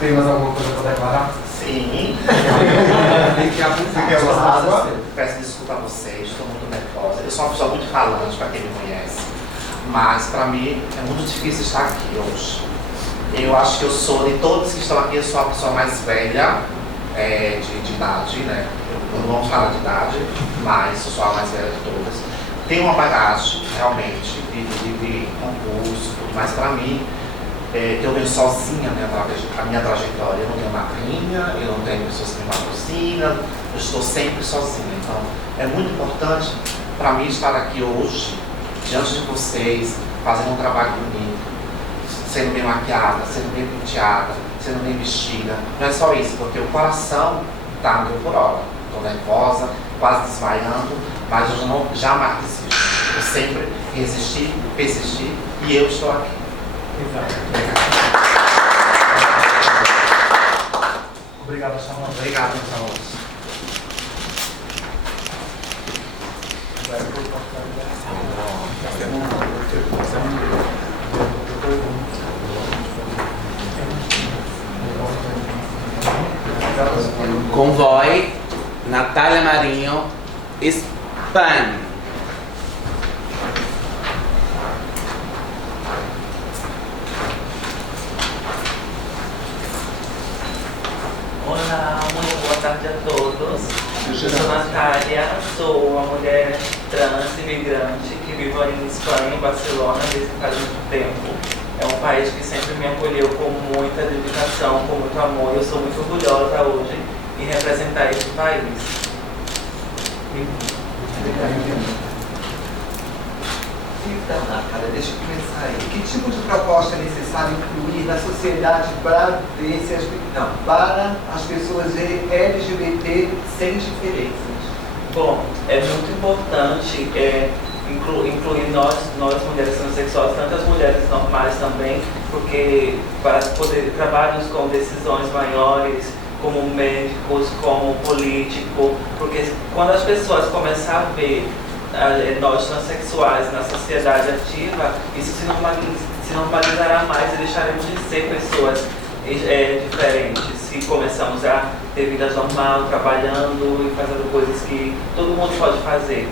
Tem mais alguma coisa para declarar? Sim. Peço desculpa a vocês, estou muito nervosa. Eu sou uma pessoa muito falante, para quem me conhece. Mas para mim é muito difícil estar aqui hoje. Eu acho que eu sou, de todos que estão aqui, eu sou a pessoa mais velha de idade, né? Eu não vou falar de idade, mas eu sou a mais velha de todas. Tenho uma bagagem, realmente, de concurso, tudo mais para mim. Eu venho sozinha a minha trajetória. Eu não tenho madrinha, eu não tenho pessoas que me patrocinam, eu estou sempre sozinha. Então, é muito importante para mim estar aqui hoje, diante de vocês, fazendo um trabalho bonito, sendo bem maquiada, sendo bem penteada, sendo bem vestida. Não é só isso, porque o coração está no meu por hora. Estou nervosa, quase desmaiando, mas eu jamais desisto. Eu sempre resisti, persisti e eu estou aqui. Exato. Obrigado, Charlotte. Obrigado, Charlotte. Convoy, Natália Marinho, Espanha. Olá, muito boa tarde a todos. Eu sou Natália, sou uma mulher trans imigrante que vivo aí em Espanha, em Barcelona, desde faz muito tempo. É um país que sempre me acolheu com muita dedicação, com muito amor. Eu sou muito orgulhosa hoje em representar esse país. Então, Natália, deixa eu começar aí. Que tipo de proposta é necessário incluir na sociedade para as pessoas LGBT sem diferenças? Bom, é muito importante incluir nós mulheres transexuais, tantas mulheres normais também, porque para poder trabalhos com decisões maiores, como médicos, como político, porque quando as pessoas começam a ver nós transexuais na sociedade ativa, isso se normalizará mais e deixaremos de ser pessoas diferentes, se começamos a ter vida normal, trabalhando e fazendo coisas que todo mundo pode fazer.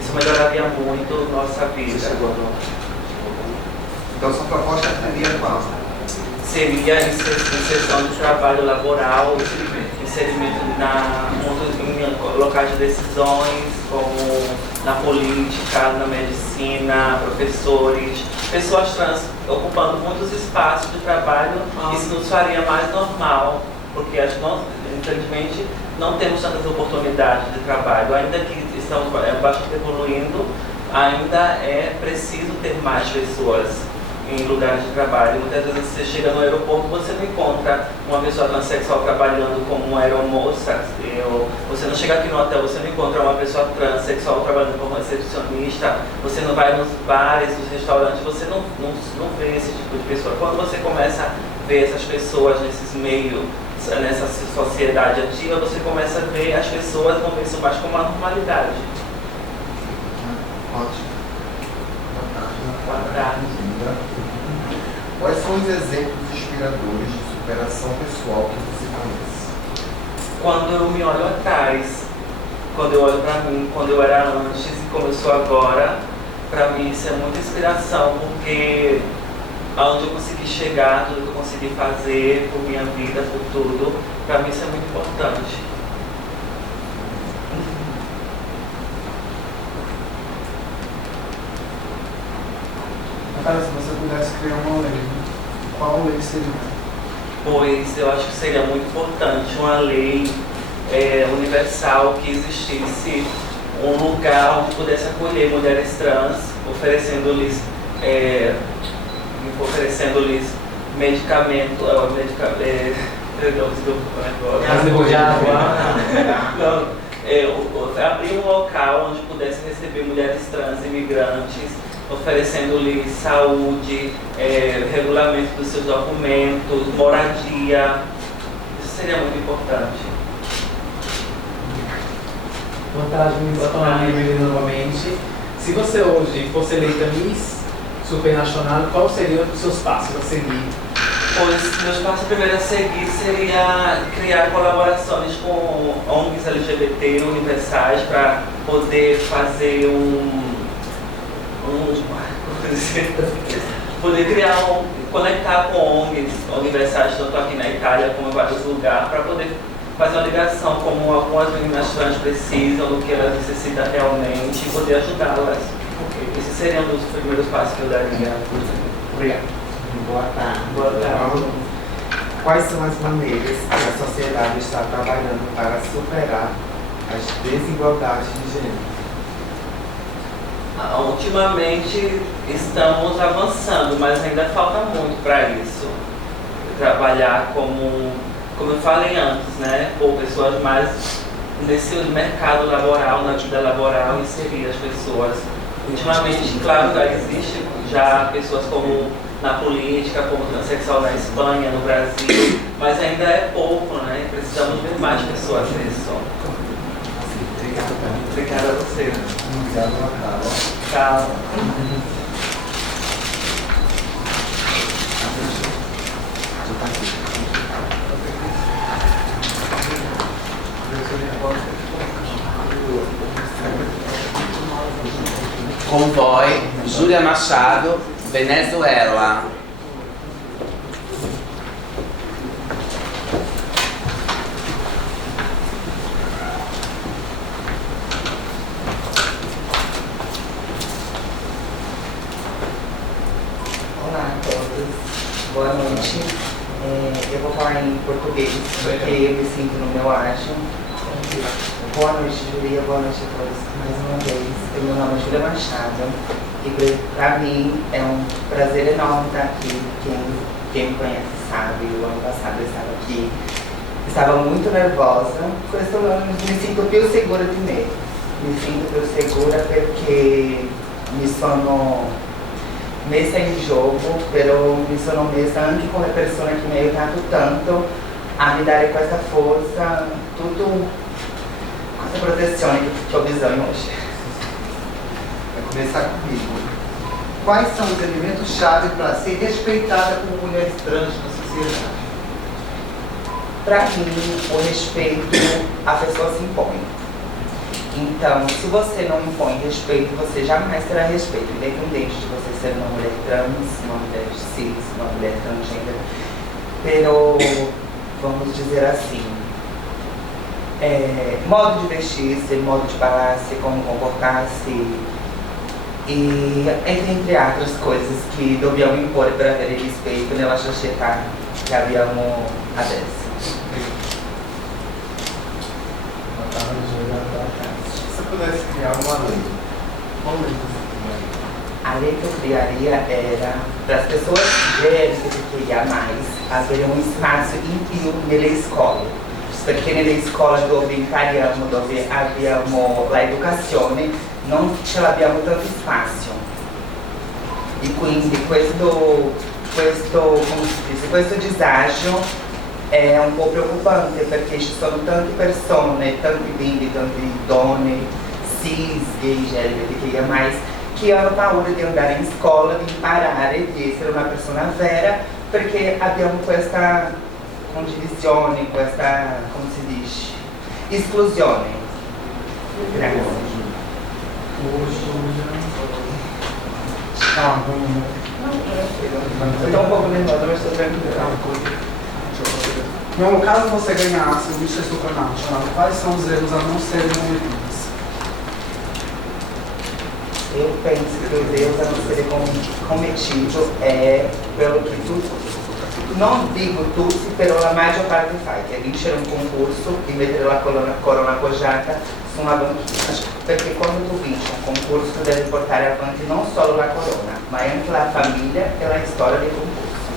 Isso melhoraria muito nossa vida. Então sua proposta seria qual? Seria inserção de trabalho laboral, inserimento em locais de decisões, como na política, na medicina, professores, pessoas trans ocupando muitos espaços de trabalho. Isso nos faria mais normal, porque nós, infelizmente, não temos tantas oportunidades de trabalho. Ainda que estamos bastante evoluindo, ainda é preciso ter mais pessoas em lugares de trabalho. Muitas vezes você chega no aeroporto, você não encontra uma pessoa transexual trabalhando como uma aeromoça. Você não chega aqui no hotel, você não encontra uma pessoa transexual trabalhando como recepcionista. Você não vai nos bares, nos restaurantes, você não vê esse tipo de pessoa. Quando você começa a ver essas pessoas nesses meios, nessa sociedade ativa, você começa a ver as pessoas, vão ver isso mais como uma normalidade. Ótimo. Boa tarde. Quais são os exemplos inspiradores de superação pessoal que você conhece? Quando eu me olho atrás, quando eu olho para mim, quando eu era antes e como eu sou agora, para mim isso é muita inspiração, porque aonde eu consegui chegar, tudo que eu consegui fazer por minha vida, por tudo, para mim isso é muito importante. Natália, se você pudesse criar uma lei, qual lei seria? Pois eu acho que seria muito importante uma lei universal que existisse um lugar onde pudesse acolher mulheres trans, oferecendo-lhes medicamento, abrir um local onde pudesse receber mulheres trans imigrantes, oferecendo-lhes saúde, regulamento dos seus documentos, moradia. Isso seria muito importante. Vantagem me botar na minha novamente. Se você hoje fosse eleita Miss Supernacional, qual seriam os seus passos a seguir? Pois meus passos primeiro a seguir seria criar colaborações com ONGs LGBT universais para poder fazer conectar com ONGs universais, tanto aqui na Itália como em vários lugares, para poder fazer uma ligação como algumas meninas trans precisam, do que elas necessitam realmente, e poder ajudá-las. Esses seriam os primeiros passos que eu daria. Obrigado. Boa tarde. Boa tarde. Quais são as maneiras que a sociedade está trabalhando para superar as desigualdades de gênero? Ultimamente estamos avançando, mas ainda falta muito para isso. Trabalhar como eu falei antes, né? Por pessoas mais nesse mercado laboral, na vida laboral, inserir as pessoas. Ultimamente, claro, já existe já pessoas como na política, como transexual na Espanha, no Brasil, mas ainda é pouco, né? Precisamos ver mais pessoas nisso. Obrigada a você. Obrigado, Natália. Tchau. Convoy, Júlia Machado, Venezuela. Olá a todos, boa noite. Eu vou falar em português, porque eu me sinto no meu ágio. Boa noite, Julia, boa noite a todos mais uma vez. Meu nome é Júlia Machado e para mim é um prazer enorme estar aqui. Quem me conhece sabe, o ano passado eu estava aqui. Estava muito nervosa, me sinto più segura de mim. Me sinto più segura porque mi sono messa in gioco, però mi sono messa anche con le persone che mi hanno aiutato tanto a mi dare questa forza, tutta questa protezione che ho bisogno hoje. Vai começar comigo. Quais são os elementos-chave para ser respeitada como mulher trans na sociedade? Para mim, o respeito, a pessoa se impõe. Então, se você não impõe respeito, você jamais terá respeito, independente de você ser uma mulher trans, uma mulher cis, uma mulher transgênero. Pero, vamos dizer assim, modo de vestir-se, modo de falar-se, como comportar-se, e entre outras coisas que dobbiamo imporre per avere rispetto nella società che abbiamo adesso. Se você pudesse criar uma lei, qual lei você criaria? A lei que eu criaria era para as pessoas LGBTQIA+, avere un spazio in più nelle scuole, perché nelle scuole dove impariamo, dove abbiamo l'educazione, non ce l'abbiamo tanto spazio. E quindi questo disagio è un po' preoccupante perché ci sono tante persone, tanti bimbi, tante donne, cis, gay, LGBTQIA+, che hanno paura di andare in scuola, di imparare, di essere una persona vera, perché abbiamo questa condivisione, questa, come si dice, esclusione. Grazie. Eu estou um pouco nervosa, mas estou tranquila. No caso você ganhasse o Mister Supranational, quais são os erros a não serem cometidos? Eu penso que os erros a não serem cometidos é pelo que não digo tutti, però la maggior parte fai, che è vincere un concorso e mettere la corona appoggiata su una banchina. Perché quando tu vinci un concorso tu devi portare avanti non solo la corona, ma anche la famiglia e la storia del concorso.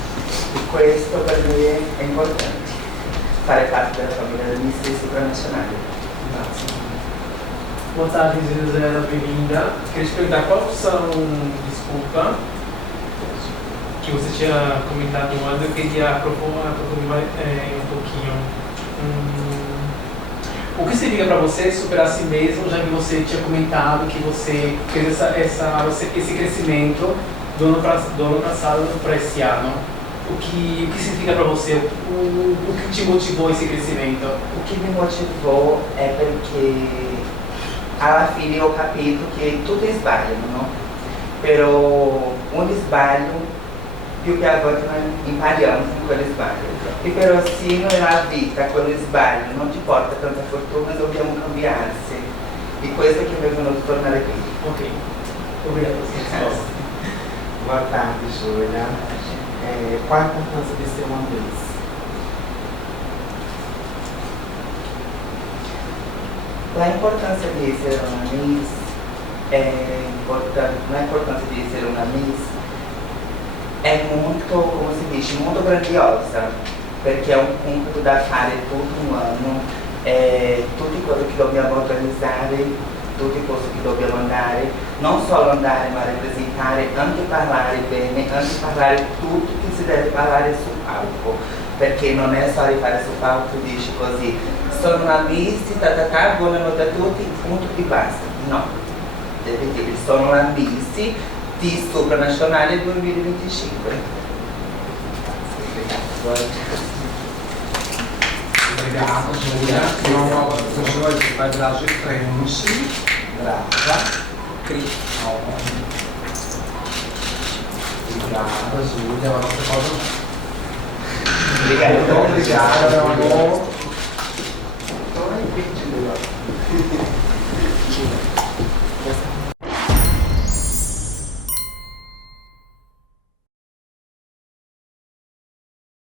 E questo per me è importante, fare parte della famiglia del Mister Supranazionale. Grazie. Boa tarde, Gisela, bem-vinda. Queria te perguntar qual são, desculpa, que você tinha comentado antes, eu queria aprofundar um pouquinho. O que significa para você superar a si mesmo, já que você tinha comentado que você fez esse crescimento do ano passado para esse ano? O que significa para você? O que te motivou esse crescimento? O que me motivou é porque alla fine ho capito che tutti sbagliano, no? Però un sbaglio più che avanti noi impariamo con quello sbaglio. E però sì, nella vita quello sbaglio non ti porta tanta fortuna, dobbiamo cambiarsi. E questo è che mi è venuto a tornare qui. Ok, obrigado pela sua resposta. Boa tarde, Júlia. Qual a importância de ser uma Miss? La importanza di essere una Miss è importante, la importanza di essere una Miss è molto, come si dice, molto grandiosa, perché è un compito da fare tutto un anno, tutte cose che dobbiamo organizzare, tutte cose che dobbiamo andare, non solo andare ma rappresentare, anche parlare bene, anche parlare tutto che si deve parlare sul palco, perché non è solo rifare sul palco e dici così, sono una Miss, buonanotte a tutti, punto e basta. No, deve dire, sono una Miss di Supranazionale 2025. Obrigado, Júlia. Então, o Júlia vai virar de frente. Grava. Obrigada, Júlia. Agora você pode. Obrigado. Muito obrigada, meu amor. Estou repetindo.